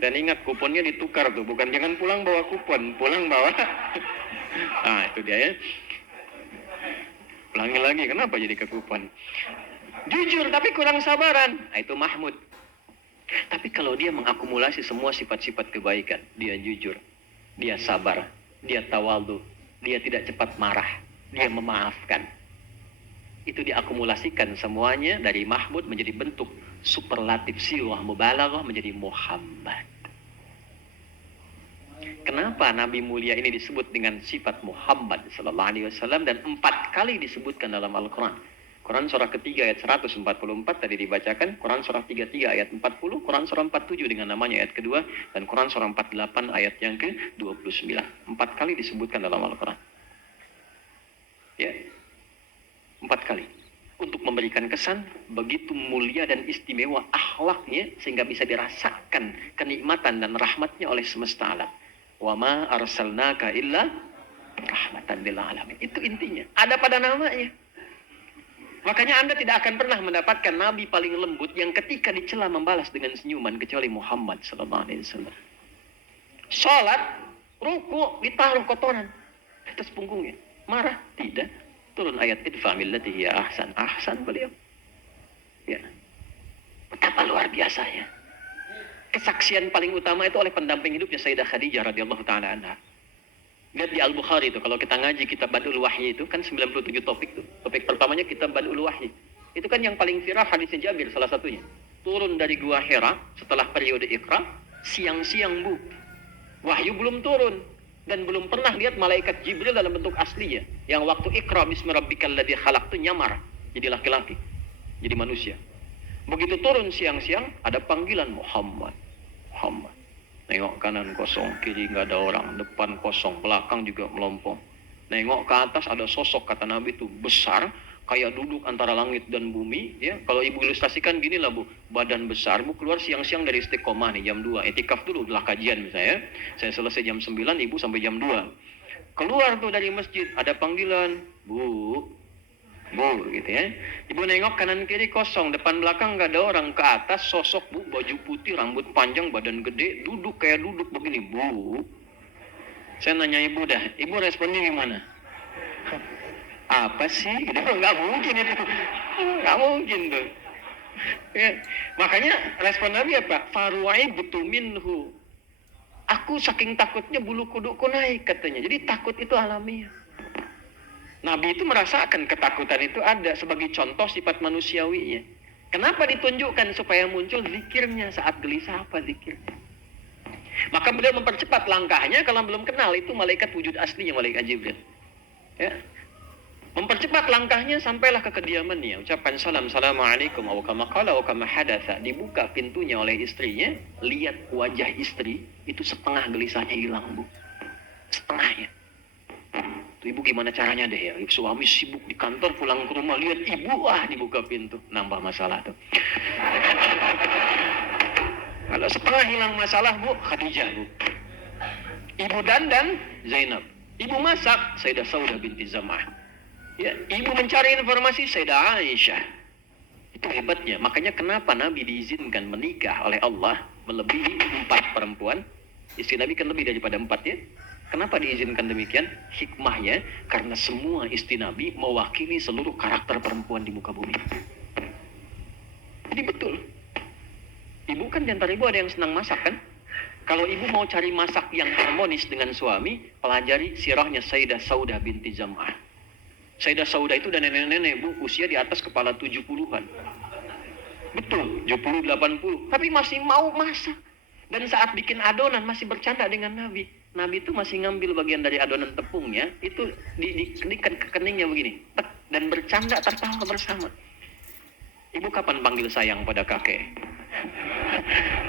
Dan ingat kuponnya ditukar tuh. Bukan jangan pulang bawa kupon. Pulang bawa. Nah itu dia ya. Ulangi lagi. Kenapa jadi ke kupon? Jujur tapi kurang sabaran. Nah itu Mahmud. Tapi kalau dia mengakumulasi semua sifat-sifat kebaikan, dia jujur, dia sabar, dia tawadu, dia tidak cepat marah, dia memaafkan. Itu diakumulasikan semuanya dari Mahmud menjadi bentuk superlatif siwah mubalaghah menjadi Muhammad. Kenapa Nabi mulia ini disebut dengan sifat Muhammad sallallahu alaihi wasallam dan 4 kali disebutkan dalam Al-Quran? Quran surah ketiga ayat 144 tadi dibacakan, Quran surah 33 ayat 40, Quran surah 47 dengan namanya ayat kedua, dan Quran surah 48 ayat yang ke-29. 4 kali disebutkan dalam Al-Quran. Ya, 4 kali. Untuk memberikan kesan begitu mulia dan istimewa akhlaknya sehingga bisa dirasakan kenikmatan dan rahmatnya oleh semesta alam. Wa ma arsalnaka illa rahmatan lil alamin. Itu intinya. Ada pada namanya. Makanya Anda tidak akan pernah mendapatkan Nabi paling lembut yang ketika dicela membalas dengan senyuman kecuali Muhammad sallallahu alaihi wasallam. Salat, ruku, ditaruh kotoran atas punggungnya. Marah? Tidak. Turun ayat idfa billati hiya ahsan. Ahsan beliau. Ya. Betapa luar biasanya. Kesaksian paling utama itu oleh pendamping hidupnya Sayyidah Khadijah radhiyallahu taala anha. Lihat di Al-Bukhari itu, kalau kita ngaji kitab Badul Wahyi itu kan 97 topik tuh. Topik pertamanya kitab Badul Wahyi. Itu kan yang paling viral hadisnya Jabir salah satunya. Turun dari Gua Hira setelah periode Iqra, siang-siang Bu. Wahyu belum turun dan belum pernah lihat malaikat Jibril dalam bentuk aslinya. Yang waktu Iqra bismi rabbikal ladzi khalaq itu nyamar jadi laki-laki, jadi manusia. Begitu turun siang-siang ada panggilan Muhammad. Muhammad. Nengok kanan kosong, kiri nggak ada orang, depan kosong, belakang juga melompong. Nengok ke atas ada sosok kata Nabi itu besar, kayak duduk antara langit dan bumi, ya. Kalau ibu ilustrasikan gini lah Bu, badan besar, Bu keluar siang-siang dari istiqomah nih jam 2, etikaf dulu adalah kajian misalnya, saya selesai jam 9, ibu sampai jam 2. Keluar tuh dari masjid, ada panggilan, Bu, gitu ya. Ibu nengok kanan kiri kosong, depan belakang nggak ada orang, ke atas sosok Bu, baju putih, rambut panjang, badan gede, duduk kayak duduk begini, Bu. Saya nanya ibu dah, ibu responnya gimana? Apa sih? Gitu, nggak mungkin itu, nggak mungkin tuh. Ya, makanya respon Nabi apa? Faru'aibutu minhu. Aku saking takutnya bulu kuduku naik katanya. Jadi takut itu alamiah. Nabi itu merasakan ketakutan itu ada sebagai contoh sifat manusiawinya. Kenapa ditunjukkan? Supaya muncul zikirnya saat gelisah apa zikirnya. Maka beliau mempercepat langkahnya kalau belum kenal itu malaikat wujud aslinya, malaikat Jibril. Ya. Mempercepat langkahnya sampailah ke kediamannya. Ucapan salam, assalamualaikum, wa kama qala wa kama hadatsa. Dibuka pintunya oleh istrinya, lihat wajah istri, itu setengah gelisahnya hilang, Bu. Setengahnya. Tuh ibu gimana caranya deh ya? Suami sibuk di kantor, pulang ke rumah, lihat ibu, dibuka pintu. Nambah masalah tuh. Kalau setengah hilang masalah, Bu, Khadijah, Bu. Ibu dandan, Zainab. Ibu masak, Sayyidah Saudah binti Zam'ah. Ya, ibu mencari informasi, Sayyidah Aisyah. Itu hebatnya. Makanya kenapa Nabi diizinkan menikah oleh Allah melebihi 4 perempuan. Istri Nabi kan lebih daripada 4 ya. Kenapa diizinkan demikian? Hikmahnya karena semua istri Nabi mewakili seluruh karakter perempuan di muka bumi. Jadi betul. Ibu kan diantara ibu ada yang senang masak kan? Kalau ibu mau cari masak yang harmonis dengan suami, pelajari sirahnya Sayyidah Saudah binti Zam'ah. Sayyidah Saudah itu dan nenek-nenek, Bu, usia di atas kepala 70-an. Betul, 70, 80. Tapi masih mau masak. Dan saat bikin adonan masih bercanda dengan Nabi. Nabi itu masih ngambil bagian dari adonan tepungnya, itu dikeningkan ke keningnya begini. Dan bercanda tertawa bersama. Ibu kapan panggil sayang pada kakek?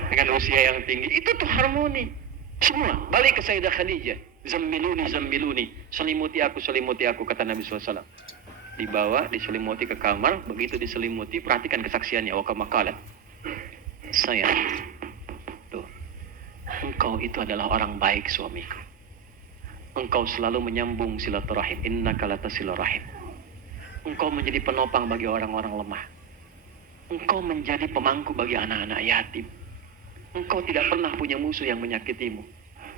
Dengan usia yang tinggi. Itu tuh harmoni. Semua. Balik ke Sayyidah Khadijah. Zammiluni, zammiluni. Selimuti aku, kata Nabi SAW. Dibawa, diselimuti ke kamar. Begitu diselimuti, perhatikan kesaksiannya. Wa kama qala. Sayang, tuh, engkau itu adalah orang baik suamiku. Engkau selalu menyambung silaturahim. Innaka latasilu rahim. Engkau menjadi penopang bagi orang-orang lemah. Engkau menjadi pemangku bagi anak-anak yatim. Engkau tidak pernah punya musuh yang menyakitimu.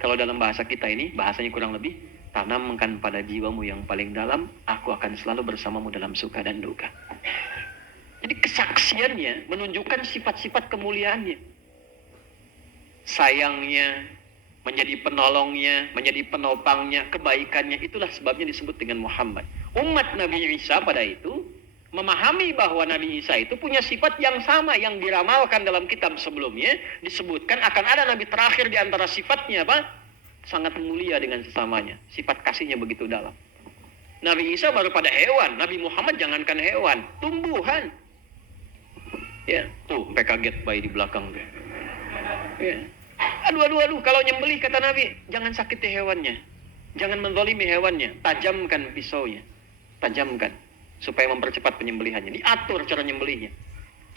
Kalau dalam bahasa kita ini, bahasanya kurang lebih, tanamkan pada jiwamu yang paling dalam, aku akan selalu bersamamu dalam suka dan duka. Jadi kesaksiannya menunjukkan sifat-sifat kemuliaannya. Sayangnya, menjadi penolongnya, menjadi penopangnya, kebaikannya, itulah sebabnya disebut dengan Muhammad. Umat Nabi Isa pada itu memahami bahwa Nabi Isa itu punya sifat yang sama yang diramalkan dalam kitab sebelumnya. Disebutkan akan ada Nabi terakhir di antara sifatnya apa? Sangat mulia dengan sesamanya. Sifat kasihnya begitu dalam. Nabi Isa baru pada hewan. Nabi Muhammad jangankan hewan, tumbuhan. Ya, tuh sampai kaget bayi di belakang tuh. Ya. Aduh, kalau nyembelih kata Nabi, jangan sakiti hewannya. Jangan menzalimi hewannya. Tajamkan pisaunya. Tajamkan. Supaya mempercepat penyembelihannya. Diatur cara nyembelihnya.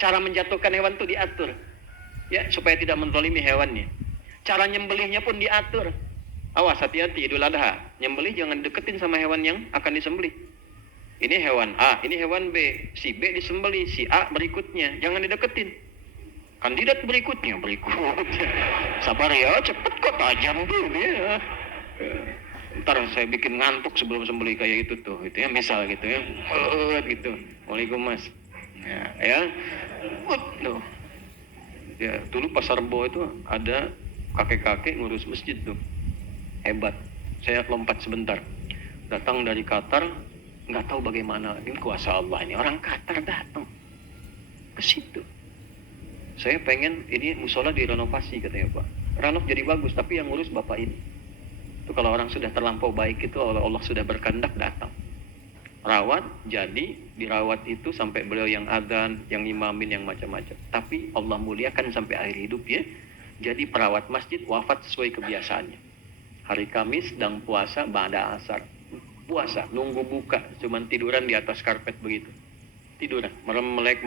Cara menjatuhkan hewan itu diatur. Ya, supaya tidak menzalimi hewannya. Cara nyembelihnya pun diatur. Awas, hati-hati Idul Adha. Nyembelih jangan deketin sama hewan yang akan disembelih. Ini hewan A, ini hewan B. Si B disembelih, si A berikutnya. Jangan dideketin. Kandidat berikutnya. Sabar ya, cepet kok, tajam tuh dia. Ntar saya bikin ngantuk sebelum sembelih kayak itu tuh, itu ya, misal gitu ya, gitu. Waalaikumsalam Mas. Ya, tuh. Ya, dulu Pasar Rebo itu ada kakek-kakek ngurus masjid tuh, hebat. Saya lompat sebentar, datang dari Qatar, nggak tahu bagaimana, ini kuasa Allah ini orang Qatar datang ke situ. Saya pengen ini musola direnovasi katanya Pak. Renov jadi bagus, tapi yang ngurus bapak ini. Itu kalau orang sudah terlampau baik itu Allah sudah berkehendak datang. Rawat, jadi dirawat itu sampai beliau yang adzan, yang imamin, yang macam-macam. Tapi Allah muliakan sampai akhir hidup ya. Jadi perawat masjid wafat sesuai kebiasaannya. Hari Kamis sedang puasa ba'da asar. puasa, nunggu buka, cuman tiduran di atas karpet begitu. Tiduran, merem-melek,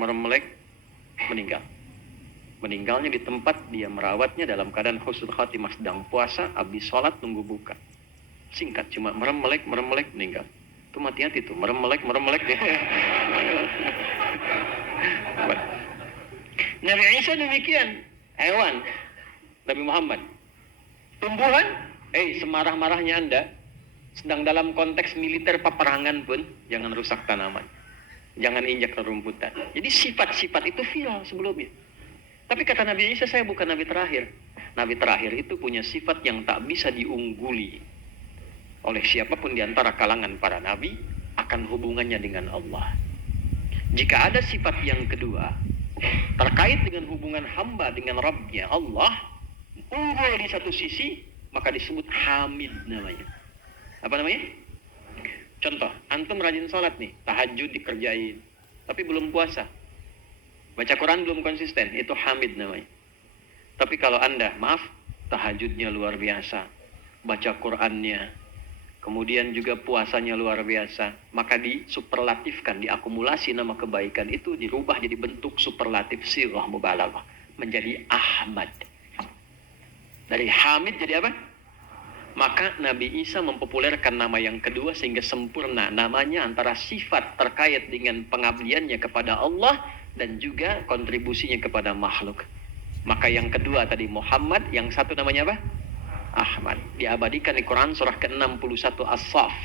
meninggal. Meninggalnya di tempat dia merawatnya dalam keadaan husnul khatimah, sedang puasa, habis sholat nunggu buka. Singkat, cuma merem-melek, meninggal. Itu hati-hati tuh, merem-melek. Nabi Isa demikian, hewan. Nabi Muhammad, tumbuhan, semarah-marahnya Anda, sedang dalam konteks militer peperangan pun, jangan rusak tanaman. Jangan injak rerumputan. Jadi sifat-sifat itu viral sebelumnya. Tapi kata Nabi Isa, saya bukan Nabi terakhir. Nabi terakhir itu punya sifat yang tak bisa diungguli oleh siapapun di antara kalangan para nabi, akan hubungannya dengan Allah. Jika ada sifat yang kedua, terkait dengan hubungan hamba dengan Rabbnya Allah, unggul di satu sisi, maka disebut hamid namanya. Apa namanya? Contoh, antum rajin sholat nih, tahajud dikerjain, tapi belum puasa. Baca Quran belum konsisten, itu hamid namanya. Tapi kalau Anda, tahajudnya luar biasa, baca Qurannya, kemudian juga puasanya luar biasa, maka disuperlatifkan, diakumulasi nama kebaikan itu, dirubah jadi bentuk superlatif sirah mubalaghah, menjadi Ahmad. Dari Hamid jadi apa? Maka Nabi Isa mempopulerkan nama yang kedua sehingga sempurna namanya antara sifat terkait dengan pengabdiannya kepada Allah dan juga kontribusinya kepada makhluk. Maka yang kedua tadi Muhammad, yang satu namanya apa? Ahmad. Diabadikan di Quran surah ke-61 As-Saff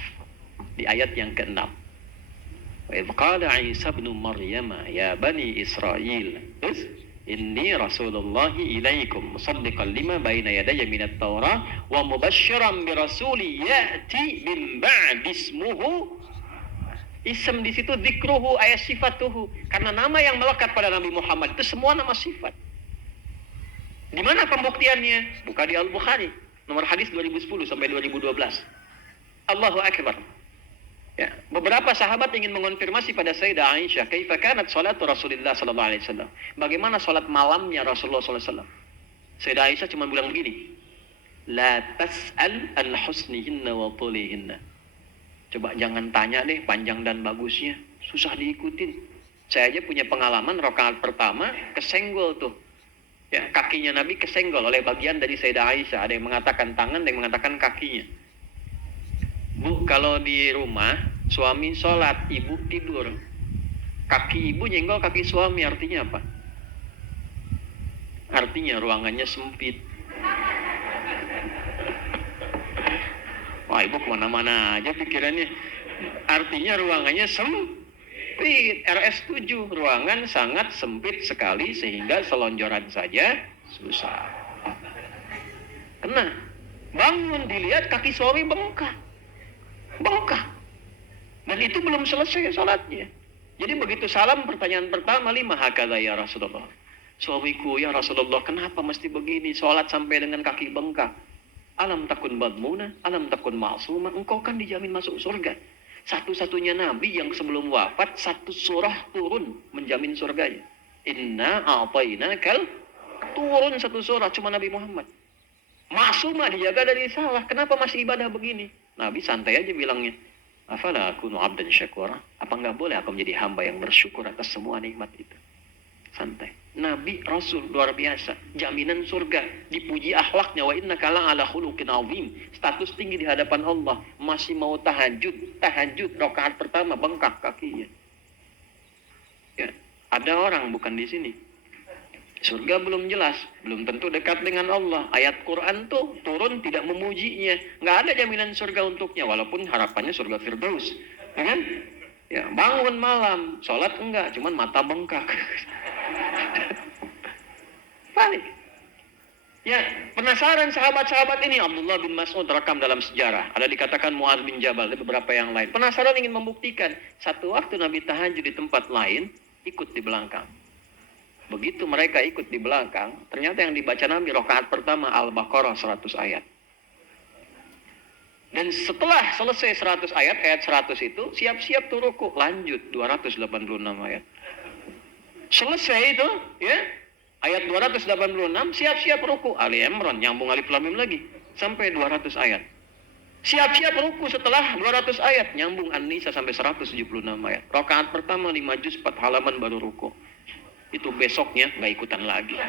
di ayat yang ke-6. Wa idh qala Isa ibn Maryam ya bani Israil inni rasulullah ilaikum musaddiqan lima baina yadayya minat Taurah wa mubasysyiran bi rasuli ya'ti min ba'di ismuhu. Ism di situ dzikruhu ayat sifatuhu, karena nama yang melekat pada Nabi Muhammad itu semua nama sifat. Di mana pembuktiannya? Buka di Al-Bukhari, nomor hadis 2010 sampai 2012. Allahu Akbar. Ya, beberapa sahabat ingin mengonfirmasi pada Sayyidah Aisyah, kaifa kanat salatu Rasulullah sallallahu alaihi wasallam? Bagaimana salat malamnya Rasulullah sallallahu alaihi wasallam? Sayyidah Aisyah cuma bilang begini, la tas'al an husnihinna wa tulihinna. Coba jangan tanya deh panjang dan bagusnya, susah diikutin. Saya aja punya pengalaman rakaat pertama kesenggol tuh. Ya, kakinya Nabi kesenggol oleh bagian dari Sayyidah Aisyah. Ada yang mengatakan tangan, ada yang mengatakan kakinya. Bu, kalau di rumah, suami sholat, ibu tidur. Kaki ibu nyenggol kaki suami, artinya apa? Artinya ruangannya sempit. Wah, ibu kemana-mana aja pikirannya. Artinya ruangannya sempit. RS 7, ruangan sangat sempit sekali sehingga selonjoran saja susah. Kena, bangun dilihat kaki suami bengkak. Dan itu belum selesai salatnya. Jadi begitu salam, pertanyaan pertama, lima hakadha ya Rasulullah. Suamiku ya Rasulullah, kenapa mesti begini salat sampai dengan kaki bengkak? Alam takun madmuna, alam takun ma'sumah, engkau kan dijamin masuk surga. Satu-satunya Nabi yang sebelum wafat satu surah turun menjamin surganya. Inna a'tainakal, turun satu surah cuma Nabi Muhammad. Maksumah, dijaga dari salah. Kenapa masih ibadah begini? Nabi santai aja bilangnya. Afala akunu abdan syakura? Apa enggak boleh aku menjadi hamba yang bersyukur atas semua nikmat itu? Santai. Nabi Rasul luar biasa, jaminan surga, dipuji akhlaknya, wa innaka la'ala khuluqin azim, status tinggi di hadapan Allah, masih mau tahajud rakaat pertama bengkak kakinya. Ya, ada orang bukan di sini. Surga belum jelas, belum tentu dekat dengan Allah. Ayat Quran tuh turun tidak memujinya, nggak ada jaminan surga untuknya, walaupun harapannya surga Firdaus, ya kan? Ya, bangun malam, sholat enggak, cuman mata bengkak. Balik. Ya, penasaran sahabat-sahabat ini. Abdullah bin Mas'ud rekam dalam sejarah. Ada dikatakan Mu'adz bin Jabal, ada beberapa yang lain. Penasaran ingin membuktikan. Satu waktu Nabi tahajud di tempat lain, ikut di belakang. Begitu mereka ikut di belakang, ternyata yang dibaca Nabi rakaat pertama Al-Baqarah 100 ayat. Dan setelah selesai 100 ayat 100 itu, siap-siap tuh ruku, lanjut 286 ayat. Selesai itu, ya, ayat 286, siap-siap ruku. Ali Imran, nyambung Alif Lam Mim lagi, sampai 200 ayat. Siap-siap ruku setelah 200 ayat. Nyambung An-Nisa sampai 176 ayat. Rakaat pertama 5 juz 4 halaman baru ruku. Itu besoknya nggak ikutan lagi.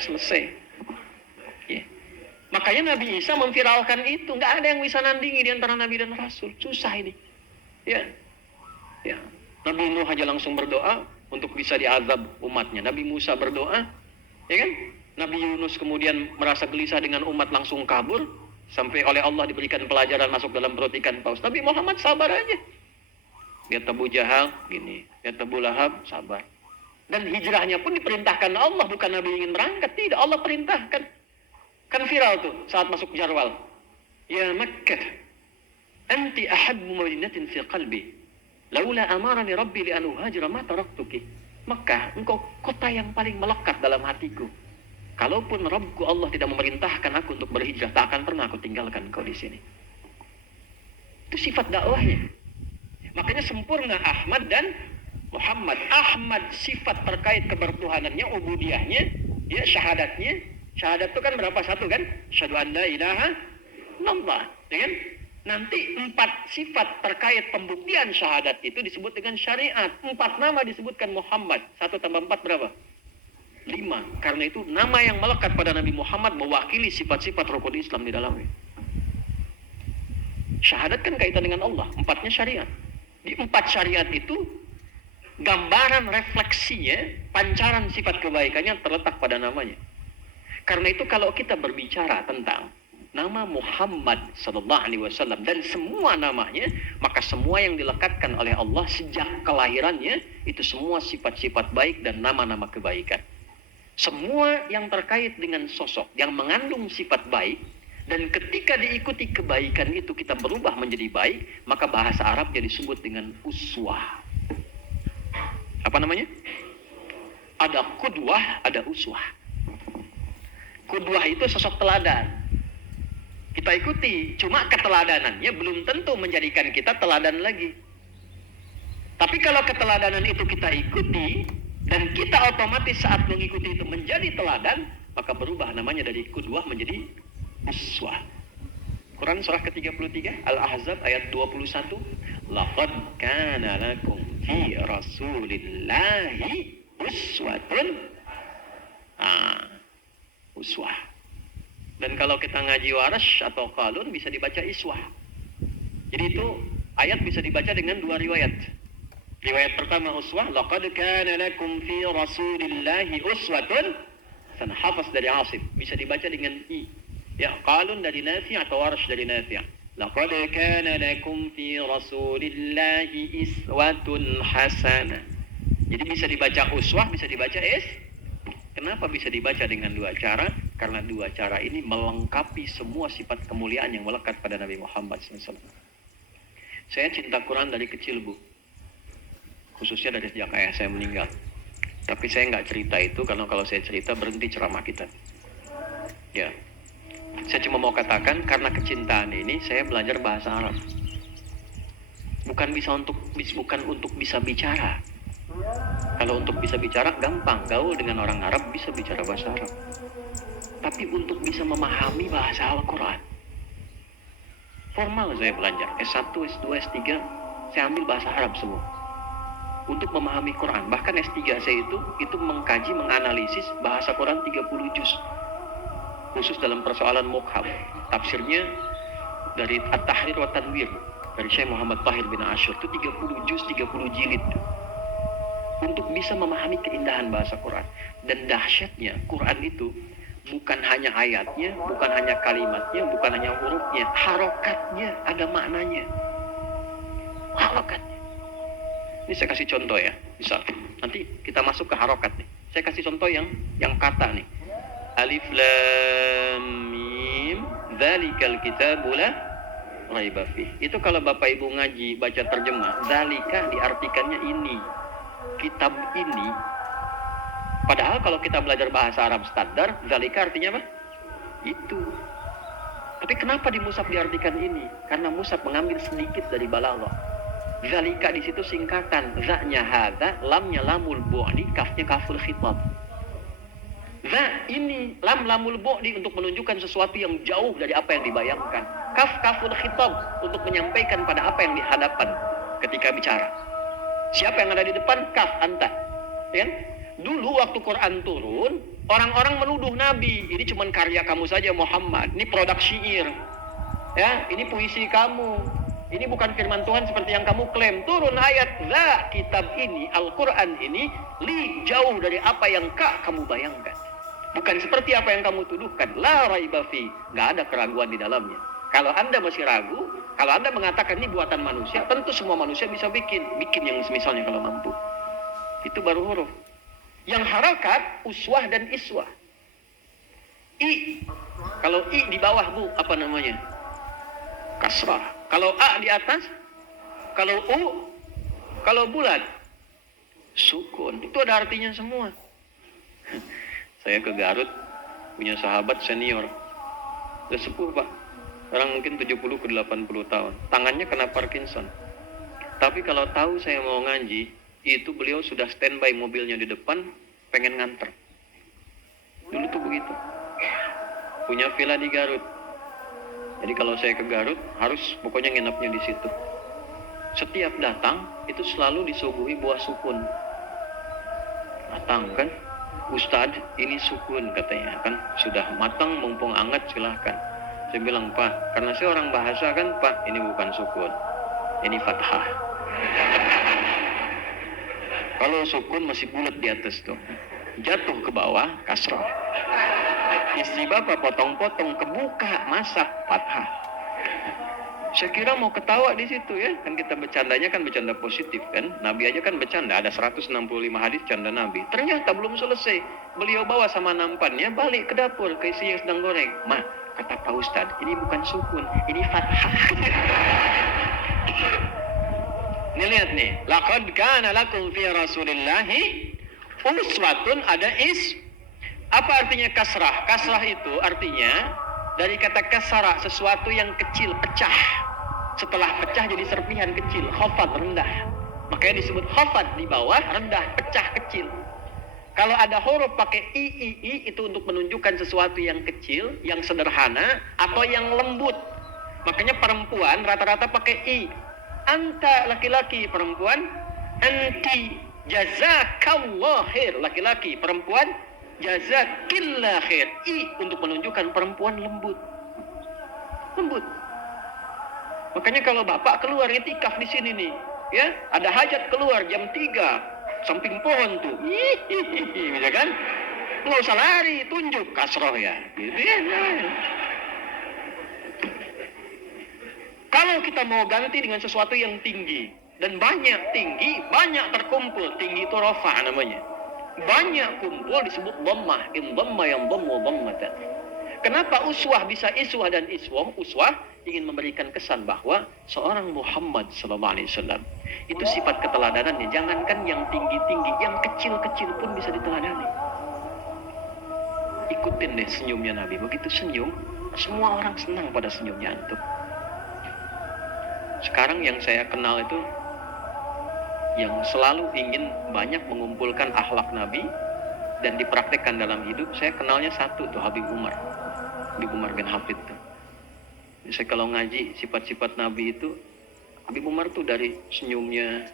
Selesai. Ya. Makanya Nabi Isa memviralkan itu. Nggak ada yang bisa nandingi di antara Nabi dan Rasul. Susah ini. Ya. Ya. Nabi Nuh aja langsung berdoa untuk bisa diazab umatnya. Nabi Musa berdoa. Ya kan? Nabi Yunus kemudian merasa gelisah dengan umat langsung kabur. Sampai oleh Allah diberikan pelajaran masuk dalam perut ikan paus. Nabi Muhammad sabar aja. Lihat Abu Jahal, gini. Lihat Abu Lahab, sabar. Dan hijrahnya pun diperintahkan Allah. Bukan Nabi ingin berangkat. Tidak, Allah perintahkan. Kan viral tuh saat masuk Jarwal. Ya Makkah, anti ahabbu madinatin fi qalbi. Laula amarani Rabbi li an uhajira ma taraktuki. Makkah, engkau kota yang paling melekat dalam hatiku. Kalaupun Rabbku Allah tidak memerintahkan aku untuk berhijrah, tak akan pernah aku tinggalkan kau di sini. Itu sifat dakwahnya. Makanya sempurna Ahmad dan Muhammad. Ahmad sifat terkait kebertuhanannya, ubudiyahnya, ya syahadatnya. Syahadat itu kan berapa? Satu kan? Asyhadu an la ilaha illallah. Ya kan? Nanti 4 sifat terkait pembuktian syahadat itu disebut dengan syariat. 4 nama disebutkan Muhammad. 1 tambah 4 berapa? 5. Karena itu nama yang melekat pada Nabi Muhammad mewakili sifat-sifat rukun Islam di dalamnya. Syahadat kan kaitan dengan Allah. 4-nya syariat. Di 4 syariat itu gambaran refleksinya, pancaran sifat kebaikannya terletak pada namanya. Karena itu kalau kita berbicara tentang nama Muhammad sallallahu alaihi wasallam dan semua namanya, maka semua yang dilekatkan oleh Allah sejak kelahirannya itu semua sifat-sifat baik dan nama-nama kebaikan. Semua yang terkait dengan sosok yang mengandung sifat baik, dan ketika diikuti kebaikan itu kita berubah menjadi baik, maka bahasa Arabnya disebut dengan uswah. Apa namanya? Ada qudwah, ada uswah. Qudwah itu sosok teladan. Kita ikuti, cuma keteladanannya belum tentu menjadikan kita teladan lagi. Tapi kalau keteladanan itu kita ikuti, dan kita otomatis saat mengikuti itu menjadi teladan, maka berubah namanya dari qudwah menjadi uswah. Quran surah ke-33 Al-Ahzab ayat 21. Laqad kana lakum fi rasulillahi uswatun. Uswah. Dan kalau kita ngaji Warash atau Qalun bisa dibaca iswah. Jadi itu ayat bisa dibaca dengan 2 riwayat. Riwayat pertama uswah, laqad kana lakum fi rasulillahi uswatun. Sana hafaz dari Asim, bisa dibaca dengan i. Ya, Qalun dari Nafi' atau Warash dari Nafi'. Laqad kana lakum fi rasulillahi iswatun hasanah. Jadi bisa dibaca uswah, bisa dibaca Kenapa bisa dibaca dengan 2 cara? Karena 2 cara ini melengkapi semua sifat kemuliaan yang melekat pada Nabi Muhammad SAW. Saya cinta Quran dari kecil, Bu. Khususnya dari sejak ayah saya meninggal. Tapi saya nggak cerita itu, karena kalau saya cerita berhenti ceramah kita. Ya. Saya cuma mau katakan, karena kecintaan ini, saya belajar bahasa Arab. Bukan untuk bisa bicara. Kalau untuk bisa bicara gampang, gaul dengan orang Arab bisa bicara bahasa Arab. Tapi untuk bisa memahami bahasa Al-Quran, formal saya belajar S1, S2, S3 saya ambil bahasa Arab semua untuk memahami Quran. Bahkan S3 saya itu mengkaji, menganalisis bahasa Quran 30 juz khusus dalam persoalan mukhaf. Tafsirnya dari At-Tahrir wa Tanwir dari Syekh Muhammad Tahir bin Ashur itu 30 juz, 30 jilid untuk bisa memahami keindahan bahasa Quran. Dan dahsyatnya Quran itu bukan hanya ayatnya, bukan hanya kalimatnya, bukan hanya hurufnya, harokatnya ada maknanya. Harokatnya. Ini saya kasih contoh ya, bisa. Nanti kita masuk ke harokat nih. Saya kasih contoh yang kata nih. Alif lam mim, dzalikal kitabu la raiba fih. Itu kalau Bapak Ibu ngaji baca terjemah, dzalika diartikannya ini. Kitab ini. Padahal kalau kita belajar bahasa Arab standar, dzalika artinya apa? Itu. Tapi kenapa di mushaf diartikan ini? Karena mushaf mengambil sedikit dari balaghah. Dzalika di situ singkatan, za-nya hadza, lamnya lamul bu'di, kafnya kaful khitab. ini lamul bu'di untuk menunjukkan sesuatu yang jauh dari apa yang dibayangkan. Kaful khitab untuk menyampaikan pada apa yang dihadapan ketika bicara. Siapa yang ada di depan? Kaf, anta. Ya? Dulu waktu Quran turun, orang-orang menuduh Nabi, ini cuma karya kamu saja Muhammad, ini produk syair. Ya, ini puisi kamu. Ini bukan firman Tuhan seperti yang kamu klaim. Turun ayat, kitab ini, Al-Quran ini, jauh dari apa yang kamu bayangkan. Bukan seperti apa yang kamu tuduhkan. La raiba fi, nggak ada keraguan di dalamnya. Kalau Anda masih ragu, kalau Anda mengatakan ini buatan manusia, tentu semua manusia bisa bikin yang misalnya kalau mampu. Itu baru huruf. Yang harakat, uswah dan iswah. I, kalau I di bawah Bu, apa namanya? Kasrah. Kalau A di atas, kalau U, kalau bulat, sukun. Itu ada artinya semua. Saya ke Garut, punya sahabat senior. Udah sepuh Pak. Orang mungkin 70 ke 80 tahun. Tangannya kena Parkinson. Tapi kalau tahu saya mau ngaji, itu beliau sudah standby mobilnya di depan, pengen nganter. Dulu tuh begitu. Punya villa di Garut. Jadi kalau saya ke Garut, harus pokoknya nginepnya di situ. Setiap datang, itu selalu disuguhi buah sukun. Datang kan, Ustadz ini sukun katanya kan, sudah matang mumpung hangat silahkan. Saya bilang, Pak, karena saya orang bahasa kan, Pak, ini bukan sukun, ini fathah. Kalau sukun masih bulat di atas tuh, jatuh ke bawah, kasrah. Istri bapak potong-potong, kebuka, masak, fathah. Saya kira mau ketawa di situ ya, kan kita bercandanya kan bercanda positif kan. Nabi aja kan bercanda, ada 165 hadis canda Nabi. Ternyata belum selesai. Beliau bawa sama nampannya balik ke dapur ke istri yang sedang goreng. Ma, kata Pak Ustadz, ini bukan sukun, ini fathah. Nih lihat nih, laqad kana lakum fi Rasulillahi uswatun, ada apa artinya kasrah? Kasrah itu artinya dari kata kasara, sesuatu yang kecil, pecah. Setelah pecah jadi serpihan kecil, khafad, rendah. Makanya disebut khafad, di bawah, rendah, pecah, kecil. Kalau ada huruf pakai i itu untuk menunjukkan sesuatu yang kecil, yang sederhana, atau yang lembut. Makanya perempuan rata-rata pakai i. Anta laki-laki, perempuan anti. Jazakallah khair, laki-laki, perempuan jazakillah khair. I untuk menunjukkan perempuan lembut. Lembut. Makanya kalau bapak keluar itikaf di sini nih, ya, ada hajat keluar jam 3 samping pohon tuh. Bisa kan? Nggak usah lari, tunjuk kasroh ya. Gitu ya. Kalau kita mau ganti dengan sesuatu yang tinggi dan banyak tinggi, banyak terkumpul, tinggi itu rofa namanya. Banyak kumpul disebut dhammah, in dhamma yang dhammu dhammatan. Kenapa uswah bisa iswah dan iswah? Uswah ingin memberikan kesan bahwa seorang Muhammad sallallahu alaihi wasallam itu sifat keteladanannya jangankan yang tinggi-tinggi, yang kecil-kecil pun bisa diteladani. Ikutin deh senyumnya Nabi. Begitu senyum, semua orang senang pada senyumnya antum. Sekarang yang saya kenal itu yang selalu ingin banyak mengumpulkan akhlak Nabi dan dipraktekkan dalam hidup, saya kenalnya satu tuh, Habib Umar bin Hafid tuh. Saya kalau ngaji sifat-sifat Nabi itu, Habib Umar tuh dari senyumnya,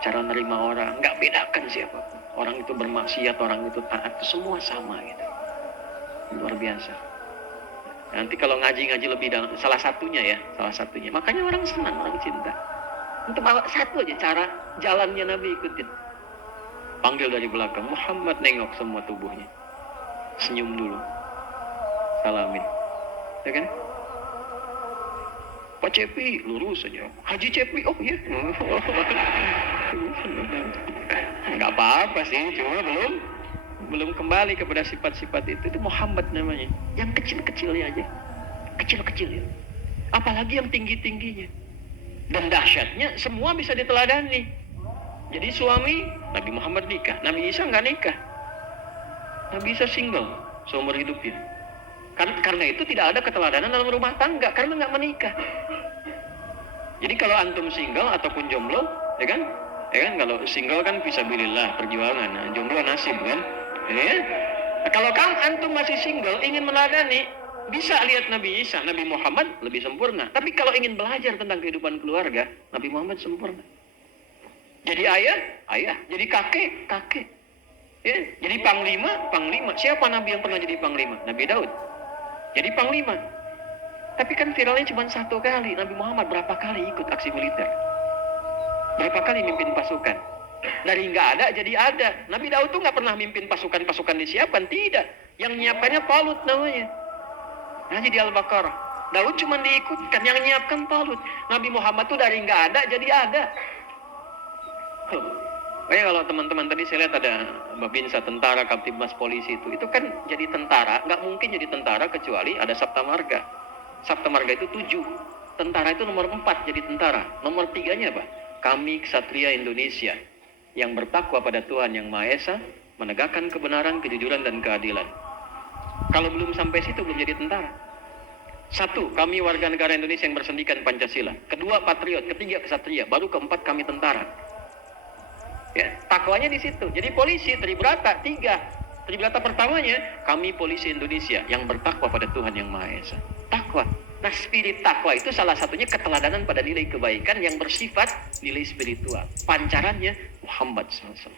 cara nerima orang, nggak bedakan siapa. Orang itu bermaksiat, orang itu taat, itu semua sama gitu. Luar biasa. Nanti kalau ngaji-ngaji lebih dalam, salah satunya. Makanya orang senang, orang cinta. Untuk bawa satu aja cara jalannya Nabi ikutin. Panggil dari belakang, Muhammad, nengok semua tubuhnya. Senyum dulu. Salamin. Ya kan? Pak Cepi, lurus saja. Haji Cepi, oh iya. Nggak apa-apa sih, cuma belum kembali kepada sifat-sifat itu. Itu Muhammad namanya. Yang kecil-kecilnya aja. Kecil-kecilnya. Apalagi yang tinggi-tingginya. Dan dahsyatnya semua bisa diteladani. Jadi suami Nabi Muhammad nikah, Nabi Isa nggak nikah. Nabi Isa single seumur hidupnya. Karena itu tidak ada keteladanan dalam rumah tangga, karena nggak menikah. Jadi kalau antum single ataupun jomblo, ya kan? Kalau single kan fisabilillah, perjuangan. Nah, jomblo nasib kan? Ya? Kalau kamu antum masih single, ingin meladani, bisa lihat Nabi Isa, Nabi Muhammad lebih sempurna. Tapi kalau ingin belajar tentang kehidupan keluarga, Nabi Muhammad sempurna. Jadi ayah, ayah. Jadi kakek, kakek. Ya, jadi panglima, panglima. Siapa Nabi yang pernah jadi panglima? Nabi Daud. Jadi panglima. Tapi kan viralnya cuma satu kali. Nabi Muhammad berapa kali ikut aksi militer? Berapa kali mimpin pasukan? Dari nggak ada jadi ada. Nabi Daud tuh nggak pernah mimpin pasukan-pasukan disiapkan. Tidak. Yang nyiapkannya Talut namanya. Nah, jadi Al-Baqarah. Daud cuma diikutkan. Yang nyiapkan Talut. Nabi Muhammad tuh dari nggak ada jadi ada. Kalau teman-teman tadi saya lihat ada Babinsa tentara, Kamtibmas polisi itu kan jadi tentara, nggak mungkin jadi tentara kecuali ada Sabta Marga. Sabta Marga itu 7, tentara itu nomor 4 jadi tentara, nomor 3-nya apa? Kami Ksatria Indonesia yang bertakwa pada Tuhan Yang Maha Esa, menegakkan kebenaran, kejujuran dan keadilan. Kalau belum sampai situ belum jadi tentara. 1, kami warga negara Indonesia yang bersendikan Pancasila. 2, patriot. 3, Ksatria. Baru 4, kami tentara. Ya, takwanya di situ. Jadi polisi Tribrata 3. Tribrata pertamanya kami polisi Indonesia yang bertakwa pada Tuhan Yang Maha Esa. Takwa. Nah, spirit takwa itu salah satunya keteladanan pada nilai kebaikan yang bersifat nilai spiritual. Pancarannya Muhammad SAW.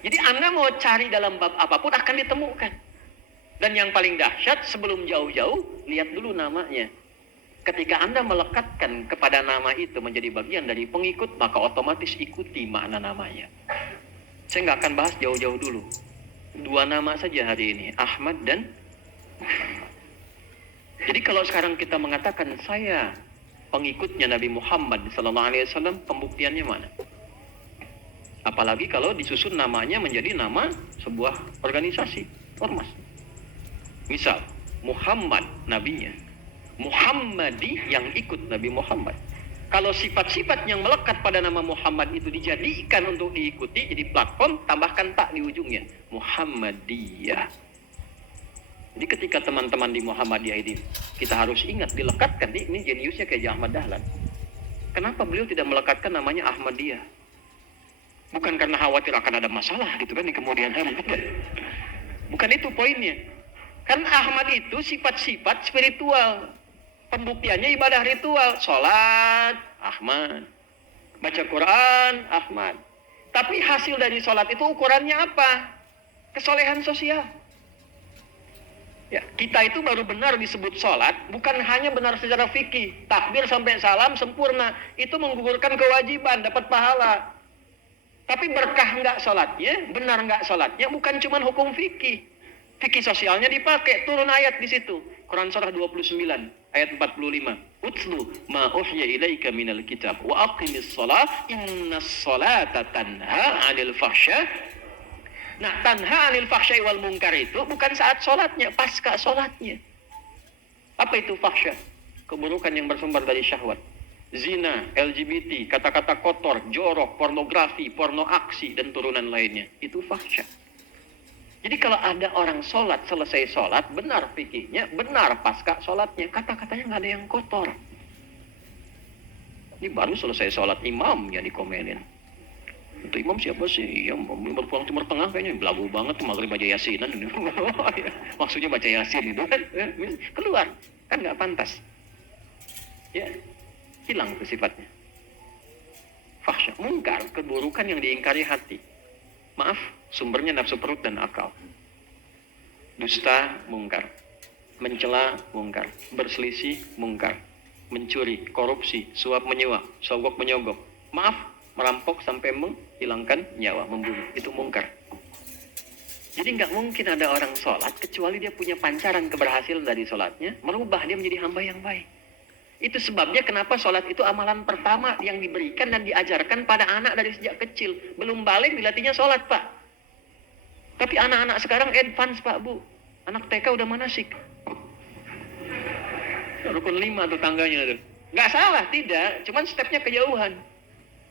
Jadi Anda mau cari dalam bab apapun akan ditemukan. Dan yang paling dahsyat, sebelum jauh-jauh lihat dulu namanya. Ketika Anda melekatkan kepada nama itu menjadi bagian dari pengikut, maka otomatis ikuti makna namanya. Saya nggak akan bahas jauh-jauh dulu. 2 nama saja hari ini, Ahmad dan Muhammad. Jadi kalau sekarang kita mengatakan saya pengikutnya Nabi Muhammad SAW, pembuktiannya mana? Apalagi kalau disusun namanya menjadi nama sebuah organisasi, ormas. Misal, Muhammad nabinya. Muhammadi yang ikut Nabi Muhammad. Kalau sifat-sifat yang melekat pada nama Muhammad itu dijadikan untuk diikuti, jadi platform, tambahkan tak di ujungnya. Muhammadiyah. Jadi ketika teman-teman di Muhammadiyah ini, kita harus ingat, dilekatkan. Ini jeniusnya kayak Ahmad Dahlan. Kenapa beliau tidak melekatkan namanya Ahmadiyah? Bukan karena khawatir akan ada masalah gitu kan di kemudian hari. Bukan itu poinnya. Karena Ahmad itu sifat-sifat spiritual. Pembuktiannya ibadah ritual. Sholat, Ahmad. Baca Quran, Ahmad. Tapi hasil dari sholat itu ukurannya apa? Kesolehan sosial. Ya, kita itu baru benar disebut sholat, bukan hanya benar secara fikih. Takbir sampai salam sempurna. Itu menggugurkan kewajiban, dapat pahala. Tapi berkah nggak sholatnya, benar nggak sholatnya, bukan cuma hukum fikih. Fikih sosialnya dipakai, turun ayat di situ. Quran surah 29, ayat 45. Utlu ma uhya ilaika minal kitab wa aqimis shalah innas salata tanha 'anil fahsya. Nah, tanha 'anil fahsya wal munkar itu bukan saat sholatnya, pasca sholatnya. Apa itu fahsya? Keburukan yang bersumber dari syahwat. Zina, LGBT, kata-kata kotor, jorok, pornografi, porno aksi, dan turunan lainnya. Itu fahsya. Jadi kalau ada orang sholat, selesai sholat, benar fikihnya, benar pasca sholatnya, kata-katanya nggak ada yang kotor. Ini baru selesai sholat imam ya dikomelin. Itu imam siapa sih? Yang berpulang Timur Tengah kayaknya belagu banget tuh, maghrib baca yasinan. Maksudnya baca yasin itu kan keluar, kan nggak pantas. Ya, hilang tuh sifatnya. Fahsya, mungkar, keburukan yang diingkari hati. Maaf, sumbernya nafsu perut dan akal. Dusta, mungkar. Mencela, mungkar. Berselisih, mungkar. Mencuri, korupsi, suap menyuap, sogok menyogok. Maaf, merampok sampai menghilangkan nyawa, membunuh. Itu mungkar. Jadi nggak mungkin ada orang sholat kecuali dia punya pancaran keberhasilan dari sholatnya, merubah dia menjadi hamba yang baik. Itu sebabnya kenapa sholat itu amalan pertama yang diberikan dan diajarkan pada anak dari sejak kecil. Belum balik dilatihnya sholat, Pak. Tapi anak-anak sekarang advance, Pak, Bu. Anak TK udah manasik. Rukun 5 tuh tangganya tuh. Nggak salah, tidak. Cuman stepnya kejauhan.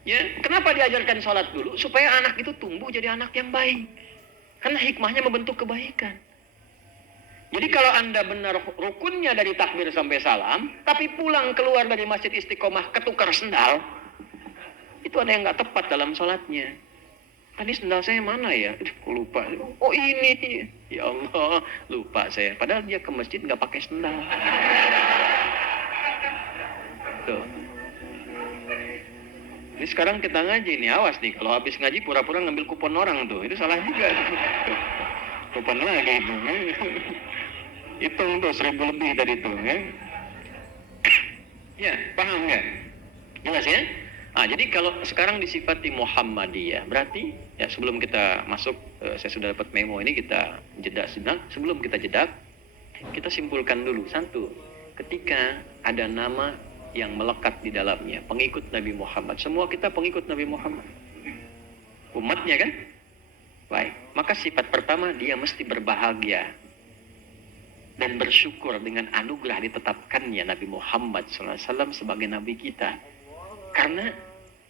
Ya, kenapa diajarkan sholat dulu? Supaya anak itu tumbuh jadi anak yang baik. Karena hikmahnya membentuk kebaikan. Jadi kalau Anda benar rukunnya dari takbir sampai salam, tapi pulang keluar dari masjid Istiqomah ketukar sendal, itu ada yang nggak tepat dalam sholatnya. Tadi sendal saya mana ya? Aduh, kok lupa. Oh ini. Ya Allah, lupa saya. Padahal dia ke masjid nggak pakai sendal. Tuh. Ini sekarang kita ngaji nih, awas nih. Kalau habis ngaji pura-pura ngambil kupon orang tuh. Itu salah juga. Kupon lagi itu. Hitung tuh 1.000 lebih dari itu. Ya, paham nggak? Jelas ya? Nah, jadi kalau sekarang disifati Muhammadiyah, berarti ya sebelum kita masuk, saya sudah dapat memo ini, kita jeda sedang. Sebelum kita jeda, kita simpulkan dulu. Satu, ketika ada nama yang melekat di dalamnya, pengikut Nabi Muhammad. Semua kita pengikut Nabi Muhammad. Umatnya kan? Baik, maka sifat pertama, dia mesti berbahagia dan bersyukur dengan anugerah ditetapkannya Nabi Muhammad SAW sebagai Nabi kita. Karena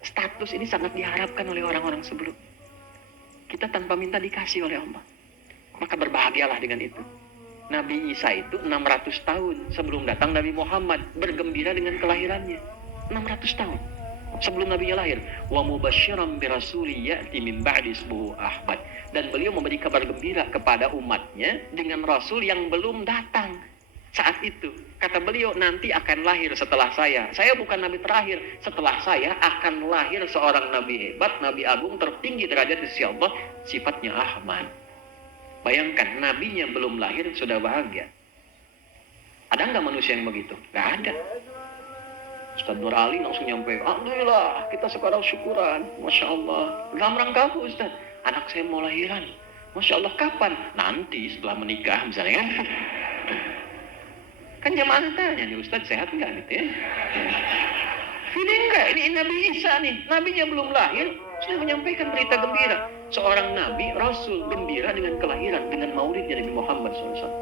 status ini sangat diharapkan oleh orang-orang sebelum. Kita tanpa minta dikasih oleh Allah. Maka berbahagialah dengan itu. Nabi Isa itu 600 tahun sebelum datang Nabi Muhammad, bergembira dengan kelahirannya. 600 tahun sebelum Nabi lahir. Wa mubasysyiran bi rasulin ya'ti min ba'di ismuhu Ahmad. Dan beliau memberi kabar gembira kepada umatnya dengan rasul yang belum datang saat itu. Kata beliau, nanti akan lahir setelah saya. Saya bukan nabi terakhir. Setelah saya akan lahir seorang nabi hebat, nabi agung tertinggi derajat di sisi Allah, sifatnya Ahmad. Bayangkan, nabinya belum lahir sudah bahagia. Ada nggak manusia yang begitu? Nggak ada. Ustaz Nur Ali langsung nyampe, alhamdulillah kita sekarang syukuran, Masya Allah. Dalam rangka apa Ustaz? Anak saya mau lahiran. Masya Allah, kapan? Nanti setelah menikah misalnya. Kan jamaah tanya nih, Ustaz sehat nggak gitu ya? Feeling nggak? Ini Nabi Isa nih, nabinya belum lahir, sudah menyampaikan berita gembira. Seorang nabi, rasul, gembira dengan kelahiran, dengan maulidnya Nabi Muhammad SAW.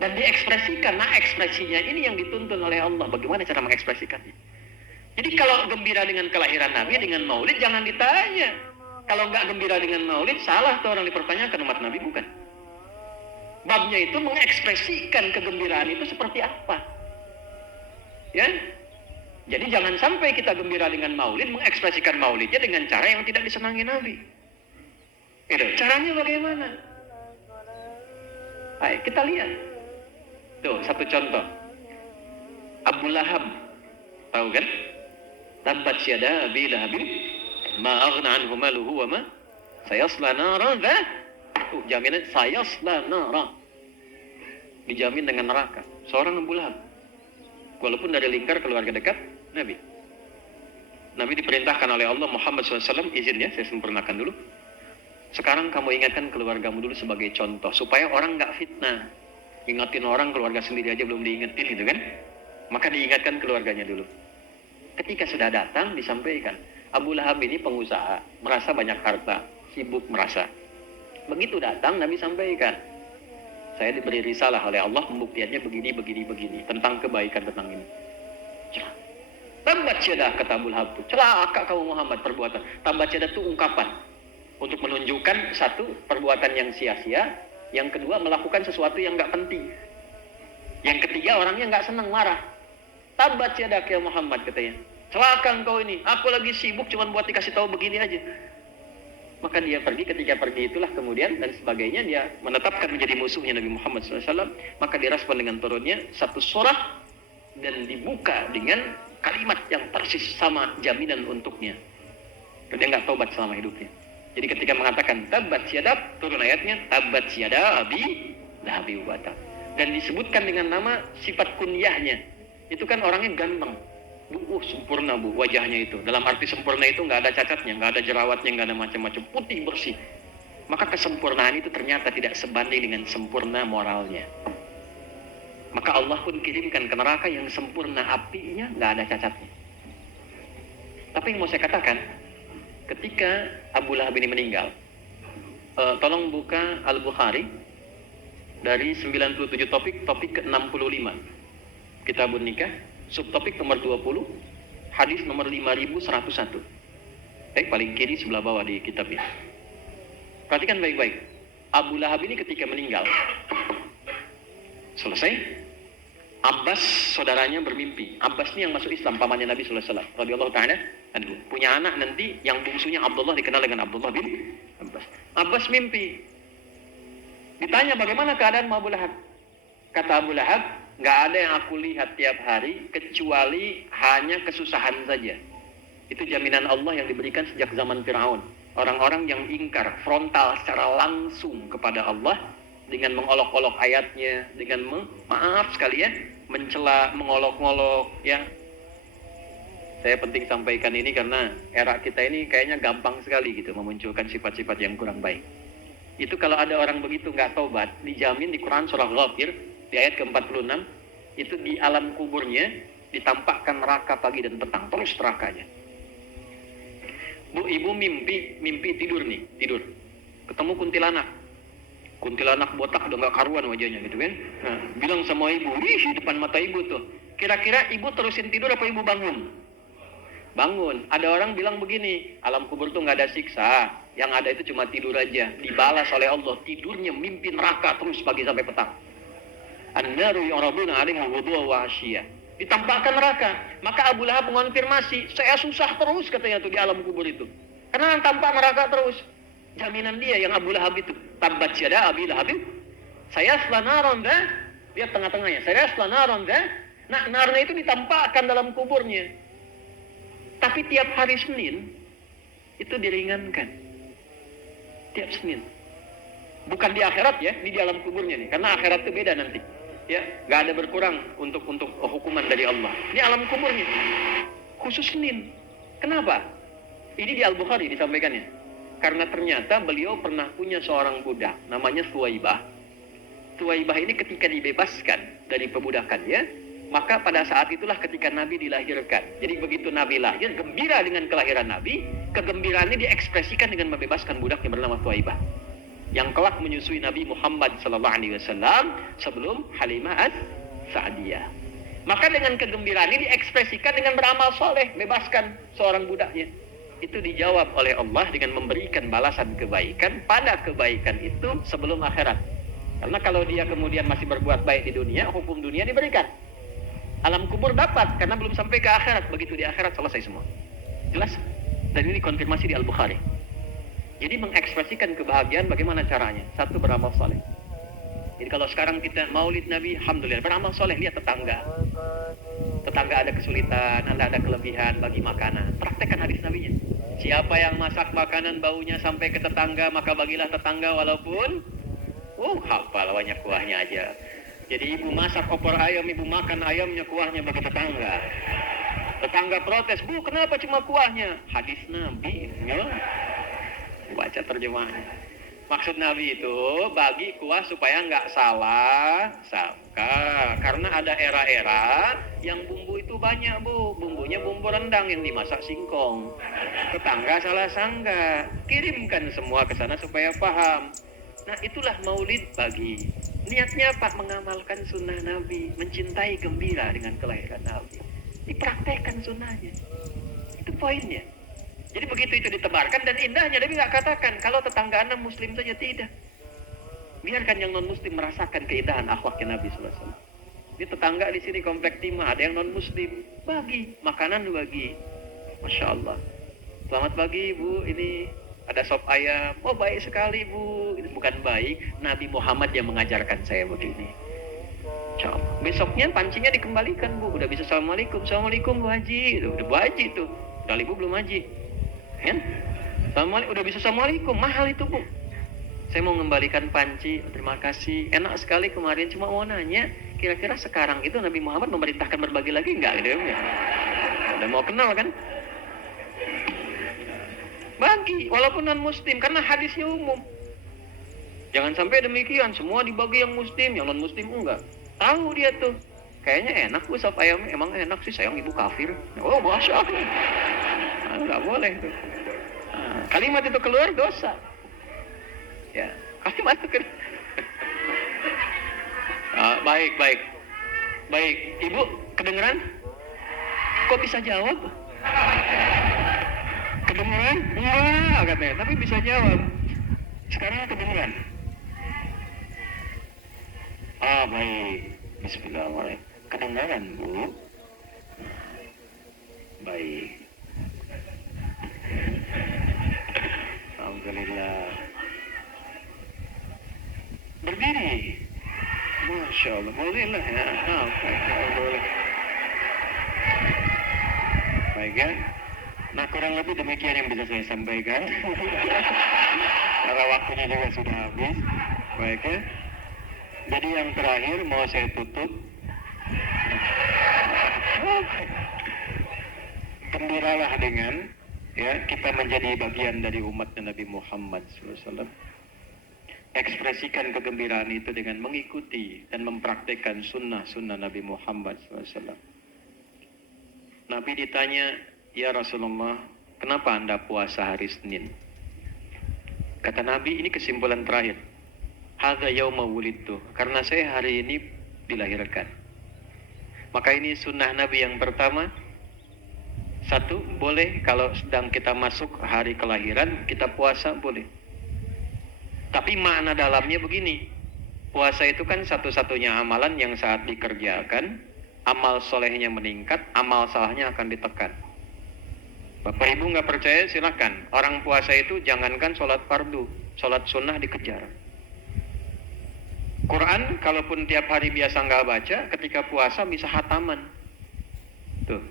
Dan diekspresikan, nah ekspresinya ini yang dituntun oleh Allah. Bagaimana cara mengekspresikannya? Jadi kalau gembira dengan kelahiran Nabi, dengan maulid, jangan ditanya. Kalau nggak gembira dengan maulid, salah tuh orang dipertanyakan, umat Nabi bukan. Babnya itu mengekspresikan kegembiraan itu seperti apa. Ya, jadi jangan sampai kita gembira dengan maulid, mengekspresikan maulidnya dengan cara yang tidak disenangi Nabi. Gitu. Caranya bagaimana? Baik, kita lihat. Tuh, satu contoh. Abu Lahab. Tahu kan? Tabbat yada Abi Lahabin ma aghna anhu maluhu wa ma sayasla naran jaminan sayasla naran. Dijamin dengan neraka. Seorang Abu Lahab. Walaupun dari lingkar keluarga dekat Nabi. Nabi diperintahkan oleh Allah Muhammad SAW, izinnya saya sempurnakan dulu. Sekarang kamu ingatkan keluargamu dulu sebagai contoh, supaya orang nggak fitnah. Ingatin orang, keluarga sendiri aja belum diingetin gitu kan. Maka diingatkan keluarganya dulu. Ketika sudah datang, disampaikan. Abu Lahab ini pengusaha, merasa banyak harta, sibuk merasa. Begitu datang, Nabi sampaikan. Saya diberi risalah oleh Allah, pembuktiannya begini. Tentang kebaikan, tentang ini. Tabbat yadah, kata Abu Lahab. Celaka kamu Muhammad perbuatan. Tabbat yadah itu ungkapan. Untuk menunjukkan satu, perbuatan yang sia-sia. Yang kedua, melakukan sesuatu yang gak penting. Yang ketiga, orangnya gak senang, marah. Tabbat yadah ya Muhammad, katanya. Celaka engkau ini. Aku lagi sibuk cuma buat dikasih tahu begini aja. Maka dia pergi, ketika pergi itulah kemudian dan sebagainya dia menetapkan menjadi musuhnya Nabi Muhammad SAW. Maka direspon dengan turunnya satu surah dan dibuka dengan kalimat yang persis sama jaminan untuknya. Dia nggak taubat selama hidupnya. Jadi ketika mengatakan tabat siadab, turun ayatnya tabat siada Abi Lahab wa tab. Dan disebutkan dengan nama sifat kunyahnya. Itu kan orangnya ganteng. Sempurna bu wajahnya itu. Dalam arti sempurna itu nggak ada cacatnya, nggak ada jerawatnya, nggak ada macam-macam, putih bersih. Maka kesempurnaan itu ternyata tidak sebanding dengan sempurna moralnya. Maka Allah pun kirimkan ke neraka yang sempurna, apinya nggak ada cacatnya. Tapi yang mau saya katakan, ketika Abu Lahab ini meninggal, tolong buka Al-Bukhari dari 97 topik ke-65. Kitabun Nikah, subtopik nomor 20, hadis nomor 5101. Paling kiri sebelah bawah di kitabnya. Perhatikan baik-baik. Abu Lahab ini ketika meninggal, selesai. Abbas saudaranya bermimpi. Abbas ini yang masuk Islam, pamannya Nabi sallallahu alaihi wasallam radhiyallahu ta'ala anhu. Punya anak nanti yang bungsunya Abdullah, dikenal dengan Abdullah bin Abbas. Abbas mimpi. Ditanya bagaimana keadaan Abu Lahab. Kata Abu Lahab, nggak ada yang aku lihat tiap hari kecuali hanya kesusahan saja. Itu jaminan Allah yang diberikan sejak zaman Fir'aun. Orang-orang yang ingkar frontal secara langsung kepada Allah dengan mengolok-olok ayatnya, dengan maaf sekali ya, mencela, mengolok-olok ya. Saya penting sampaikan ini karena era kita ini kayaknya gampang sekali gitu memunculkan sifat-sifat yang kurang baik. Itu kalau ada orang begitu nggak taubat, dijamin di Quran surah Ghafir di ayat ke-46 itu di alam kuburnya ditampakkan neraka pagi dan petang, terus nerakanya. Bu, ibu mimpi tidur ketemu kuntilanak botak udah nggak karuan wajahnya gitu kan. Nah, bilang sama ibu, di depan mata ibu tuh, kira-kira ibu terusin tidur apa ibu bangun. Ada orang bilang begini, alam kubur tuh nggak ada siksa, yang ada itu cuma tidur aja, dibalas oleh Allah, tidurnya mimpi neraka terus pagi sampai petang. An-naru yu'raduna 'alaiha ghuduwwan wa 'ashiyya. Ditampakkan neraka. Maka Abu Lahab mengonfirmasi, saya susah terus katanya tuh di alam kubur itu. Karena tampak neraka terus. Jaminan dia yang Abu Lahab itu. Tabbat yada Abi Lahab. Saya selanaron dah. Dia tengah-tengahnya. Saya selanaron dah. Nah, narnya itu ditampakkan dalam kuburnya. Tapi tiap hari Senin itu diringankan. Tiap Senin. Bukan di akhirat ya, di alam kuburnya nih. Karena akhirat itu beda nanti. Ya, nggak ada berkurang untuk hukuman dari Allah. Ini alam kuburnya. Khusus Senin. Kenapa? Ini di Al-Bukhari disampaikannya. Karena ternyata beliau pernah punya seorang budak namanya Thuwaibah. Thuwaibah ini ketika dibebaskan dari perbudakannya, maka pada saat itulah ketika Nabi dilahirkan. Jadi begitu Nabi lahir, gembira dengan kelahiran Nabi, kegembiraannya diekspresikan dengan membebaskan budak yang bernama Thuwaibah, yang kelak menyusui Nabi Muhammad SAW sebelum Halimah as-Sa'diyah. Maka dengan kegembiraan ini diekspresikan dengan beramal soleh, bebaskan seorang budaknya. Itu dijawab oleh Allah dengan memberikan balasan kebaikan pada kebaikan itu sebelum akhirat. Karena kalau dia kemudian masih berbuat baik di dunia, hukum dunia diberikan. Alam kubur dapat, karena belum sampai ke akhirat. Begitu di akhirat selesai semua. Jelas? Dan ini konfirmasi di Al-Bukhari. Jadi mengekspresikan kebahagiaan bagaimana caranya? Satu, beramal soleh. Jadi kalau sekarang kita maulid Nabi, alhamdulillah, beramal soleh, lihat tetangga. Tetangga ada kesulitan, ada kelebihan, bagi makanan. Praktekkan hadis Nabinya. Siapa yang masak makanan baunya sampai ke tetangga, maka bagilah tetangga walaupun hafal banyak kuahnya aja. Jadi ibu masak opor ayam, ibu makan ayamnya, kuahnya bagi tetangga. Tetangga protes, Bu, kenapa cuma kuahnya? Hadis Nabi, ya. Baca terjemahannya. Maksud Nabi itu bagi kuah supaya nggak salah sangka. Karena ada era-era yang bumbu itu banyak, Bu. Bumbunya bumbu rendang yang dimasak singkong. Tetangga salah sangka. Kirimkan semua ke sana supaya paham. Nah, itulah maulid bagi. Niatnya apa? Mengamalkan sunnah Nabi. Mencintai gembira dengan kelahiran Nabi. Dipraktekkan sunnahnya. Itu poinnya. Jadi begitu itu ditebarkan dan indahnya Nabi nggak katakan kalau tetangga Anda Muslim saja, tidak. Biarkan yang non Muslim merasakan keindahan akhlaknya Nabi SAW. Ini tetangga di sini komplek Timah, ada yang non Muslim, bagi makanan, bagi. Masya Allah. Selamat pagi Bu, ini ada sop ayam. Oh baik sekali Bu. Ini bukan baik, Nabi Muhammad yang mengajarkan saya begini. Insya Allah. Besoknya pancingnya dikembalikan Bu. Udah bisa Assalamualaikum. Assalamualaikum Bu Haji. Udah Bu Haji tuh. Udah Ibu belum Haji. Kan? Udah bisa Assalamualaikum, mahal itu Bu. Saya mau mengembalikan panci, terima kasih. Enak sekali kemarin, cuma mau nanya, kira-kira sekarang itu Nabi Muhammad memerintahkan berbagi lagi enggak gitu ya? Udah mau kenal kan? Bagi, walaupun non Muslim, karena hadisnya umum. Jangan sampai demikian, semua dibagi yang Muslim, yang non Muslim enggak. Tahu dia tuh, kayaknya enak Bu sop ayamnya, emang enak sih, sayang ibu kafir. Oh Masya Allah. Nggak boleh tuh. Nah, kalimat itu keluar dosa. Ya, kalimat itu baik. Ibu kedengeran? Kok bisa jawab? Kedengeran? Enggak katanya, tapi bisa jawab. Sekarang kedengeran. Baik. Bismillahirrahmanirrahim. Kedengaran, Bu? Baik. Alhamdulillah. Berdiri. Masya Allah, bolehlah ya. Boleh. Baik ya. Nah, kurang lebih demikian yang bisa saya sampaikan. Karena waktunya juga sudah habis. Baik ya. Jadi yang terakhir mau saya tutup. Gembiralah dengan ya kita menjadi bagian dari umat Nabi Muhammad SAW. Ekspresikan kegembiraan itu dengan mengikuti dan mempraktekkan sunnah-sunnah Nabi Muhammad SAW. Nabi ditanya, ya Rasulullah, kenapa Anda puasa hari Senin? Kata Nabi, ini kesimpulan terakhir. Hadza yauma wulidtu, karena saya hari ini dilahirkan. Maka ini sunnah Nabi yang pertama. Satu, boleh kalau sedang kita masuk hari kelahiran, kita puasa, boleh. Tapi makna dalamnya begini, puasa itu kan satu-satunya amalan yang saat dikerjakan, amal solehnya meningkat, amal salahnya akan ditekan. Bapak Ibu nggak percaya silakan. Orang puasa itu jangankan sholat fardu, sholat sunnah dikejar. Quran kalaupun tiap hari biasa nggak baca, ketika puasa bisa hataman. Tuh.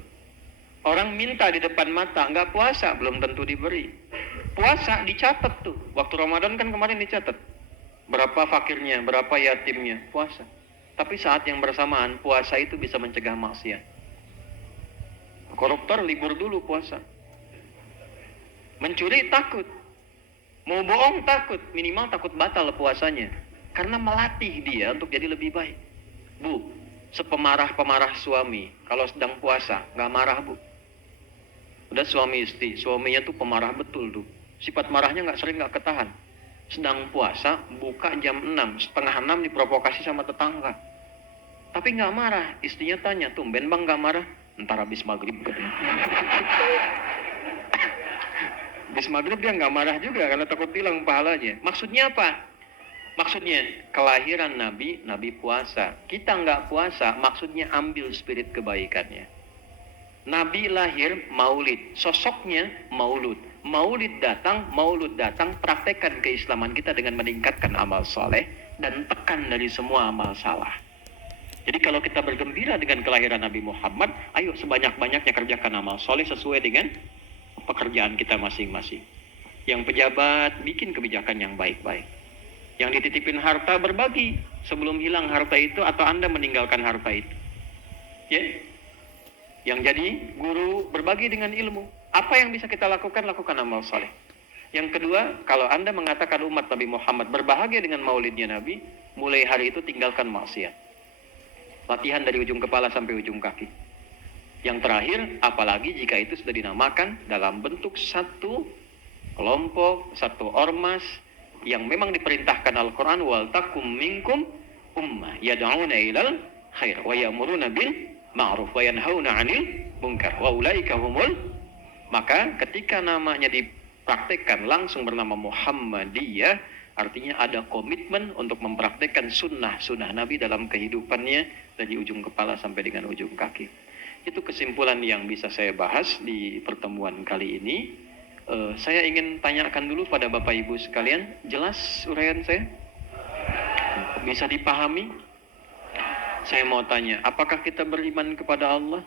Orang minta di depan mata, nggak puasa, belum tentu diberi. Puasa dicatat tuh. Waktu Ramadan kan kemarin dicatat. Berapa fakirnya, berapa yatimnya, puasa. Tapi saat yang bersamaan, puasa itu bisa mencegah maksiat. Koruptor libur dulu puasa. Mencuri takut. Mau bohong takut, minimal takut batal puasanya. Karena melatih dia untuk jadi lebih baik. Bu, sepemarah-pemarah suami, kalau sedang puasa, nggak marah bu. Udah suami istri, suaminya tuh pemarah betul tuh. Sifat marahnya nggak ketahan. Sedang puasa, buka jam 6, setengah 6 diprovokasi sama tetangga. Tapi nggak marah, istrinya tanya, tumben bang nggak marah? Ntar habis maghrib katanya. Habis maghrib dia nggak marah juga karena takut hilang pahalanya. Maksudnya apa? Maksudnya kelahiran Nabi, Nabi puasa. Kita nggak puasa, maksudnya ambil spirit kebaikannya. Nabi lahir maulid, sosoknya maulud. Maulid datang, praktekkan keislaman kita dengan meningkatkan amal soleh dan tekan dari semua amal salah. Jadi kalau kita bergembira dengan kelahiran Nabi Muhammad, ayo sebanyak-banyaknya kerjakan amal soleh sesuai dengan pekerjaan kita masing-masing. Yang pejabat, bikin kebijakan yang baik-baik. Yang dititipin harta, berbagi sebelum hilang harta itu atau Anda meninggalkan harta itu. Ya? Yang jadi guru, berbagi dengan ilmu. Apa yang bisa kita lakukan? Lakukan amal soleh. Yang kedua, kalau Anda mengatakan umat Nabi Muhammad berbahagia dengan maulidnya Nabi, mulai hari itu tinggalkan maksiat. Latihan dari ujung kepala sampai ujung kaki. Yang terakhir, apalagi jika itu sudah dinamakan dalam bentuk satu kelompok, satu ormas yang memang diperintahkan Al-Quran, wal takum minkum ummah yad'una ilal khair wa ya'muruna bil ma'ruf wa yanhauna 'anil munkar wa ulaika humul. Maka ketika namanya dipraktekkan langsung bernama Muhammadiyah, artinya ada komitmen untuk mempraktekkan sunnah Nabi dalam kehidupannya dari ujung kepala sampai dengan ujung kaki. Itu kesimpulan yang bisa saya bahas di pertemuan kali ini. Saya ingin tanyakan dulu pada Bapak Ibu sekalian, jelas uraian saya? Bisa dipahami? Saya mau tanya, apakah kita beriman kepada Allah?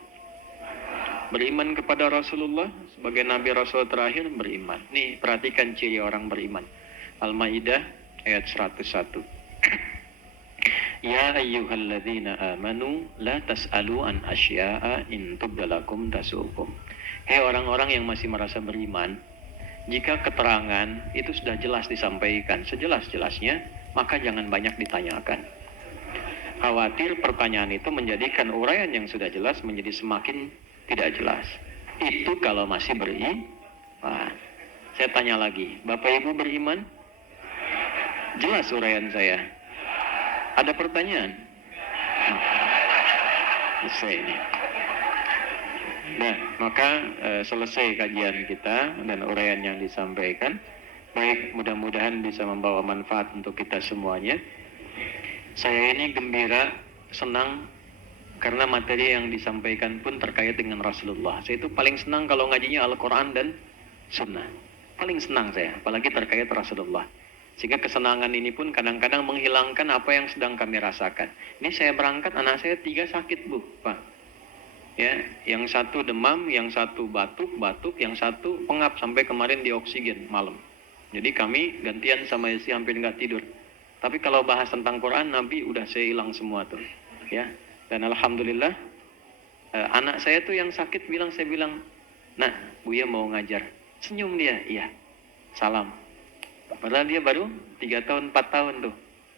Beriman kepada Rasulullah sebagai Nabi Rasul terakhir? Beriman. Nih, perhatikan ciri orang beriman. Al-Maidah ayat 101. Ya ayyuhalladzina amanu la tas'alu an asya'a in tubdalakum tasukum. Hei orang-orang yang masih merasa beriman, jika keterangan itu sudah jelas disampaikan sejelas-jelasnya, maka jangan banyak ditanyakan. Khawatir pertanyaan itu menjadikan uraian yang sudah jelas menjadi semakin tidak jelas. Itu kalau masih beriman. Saya tanya lagi, Bapak Ibu beriman? Jelas uraian saya. Ada pertanyaan? Selesai ini. Nah, maka selesai kajian kita dan uraian yang disampaikan. Baik, mudah-mudahan bisa membawa manfaat untuk kita semuanya. Saya ini gembira, senang Karena materi yang disampaikan pun terkait dengan Rasulullah. Saya itu paling senang kalau ngajinya Al-Quran dan Sunnah. Paling senang saya, apalagi terkait Rasulullah. Sehingga kesenangan ini pun kadang-kadang menghilangkan apa yang sedang kami rasakan. Ini saya berangkat, anak saya 3 sakit, Bu, Pak. Ya, yang satu demam, yang satu batuk, yang satu pengap sampai kemarin di oksigen malam. Jadi kami gantian sama istri hampir nggak tidur. Tapi kalau bahas tentang Quran, Nabi udah saya hilang semua tuh. Ya, dan alhamdulillah anak saya tuh yang sakit saya bilang, "Nah, Buya mau ngajar." Senyum dia, iya. Salam. Padahal dia baru 3 tahun, 4 tahun tuh.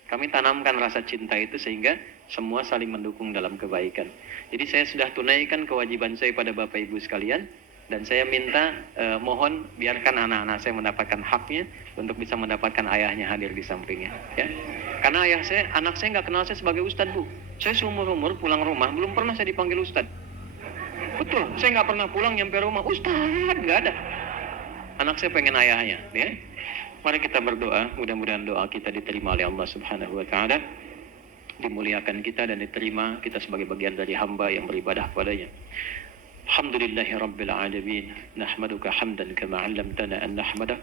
Kami tanamkan rasa cinta itu sehingga semua saling mendukung dalam kebaikan. Jadi saya sudah tunaikan kewajiban saya pada Bapak Ibu sekalian. Dan saya minta mohon biarkan anak-anak saya mendapatkan haknya untuk bisa mendapatkan ayahnya hadir di sampingnya. Ya. Karena anak saya nggak kenal saya sebagai Ustadz, Bu. Saya seumur-umur pulang rumah belum pernah saya dipanggil Ustadz. Betul, saya nggak pernah pulang nyampe rumah Ustadz, nggak ada. Anak saya pengen ayahnya. Ya. Mari kita berdoa, mudah-mudahan doa kita diterima oleh Allah Subhanahu Wa Taala, dimuliakan kita dan diterima kita sebagai bagian dari hamba yang beribadah padanya. Alhamdulillahi Rabbil Alamin. Nahmaduka hamdan kama 'allamtana an nahmadak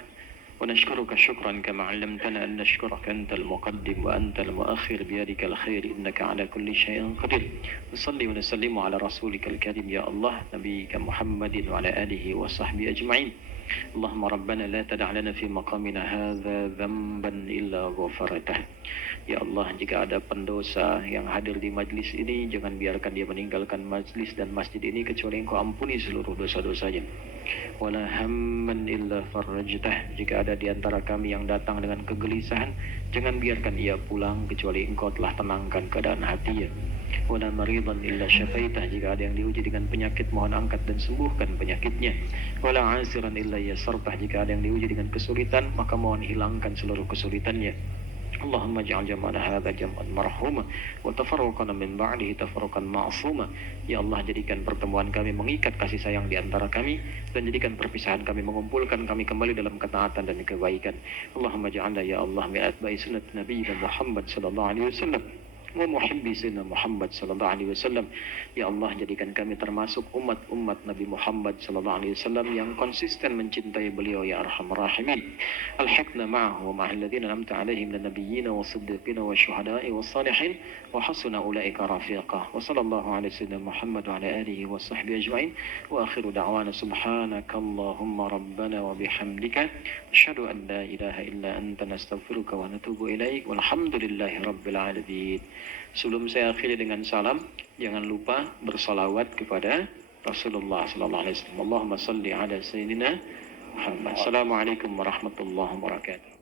wa nashkuruka syukran kama 'allamtana an nashkuraka antal muqaddim wa antal muakhir biyadikal khair innaka 'ala kulli syai'in qadir. Wassalli wa nusallimu ala rasulikal karim ya Allah nabiyyika Muhammadin wa ala alihi wa sahbihi ajma'in. Allahumma rabbana la tada' lana fi maqamina hadza dhanban illa ghafartah. Ya Allah, jika ada pendosa yang hadir di majlis ini, jangan biarkan dia meninggalkan majlis dan masjid ini kecuali Engkau ampuni seluruh dosa-dosanya. Wala hamman illa farajtah. Jika ada di antara kami yang datang dengan kegelisahan, jangan biarkan ia pulang kecuali Engkau telah tenangkan keadaan hatinya. Wala maridan illa syafaitah. Jika ada yang diuji dengan penyakit, mohon angkat dan sembuhkan penyakitnya. Wala asiran illa yasartah. Jika ada yang diuji dengan kesulitan, maka mohon hilangkan seluruh kesulitannya. Allahumma ja'al jam'ana hadza jam'an marhuma wa tafarruqana min ba'dihi tafarruqan ma'suma. Ya Allah, jadikan pertemuan kami mengikat kasih sayang di antara kami dan jadikan perpisahan kami mengumpulkan kami kembali dalam ketaatan dan kebaikan. Allahumma ja'alna ya Allah min atba'i sunnat nabiyyina Muhammad sallallahu alaihi wasallam wa muhibbi sayyidina Muhammad sallallahu alaihi wasallam. Ya Allah, jadikan kami termasuk umat Nabi Muhammad sallallahu alaihi wasallam yang konsisten mencintai beliau ya arhamar rahimin. Alhiqna ma'ahu wa ma'al ladzina an'amta 'alaihim minan nabiyyin was-siddiqin wasyuhada'i was-salihin wa hasuna ulaika rafiqa. Wa sallallahu ala sayyidina Muhammad wa ala alihi wa sahbihi ajma'in. Wa akhiru da'wana subhanakallahumma rabbana wa bihamdika asyhadu an la ilaha illa anta nastaghfiruka wa natubu ilaik. Walhamdulillahi rabbil alamin. Sebelum saya akhiri dengan salam, jangan lupa bersalawat kepada Rasulullah sallallahu alaihi wasallam. Allahumma salli ala sayyidina Muhammad. Assalamualaikum warahmatullahi wabarakatuh.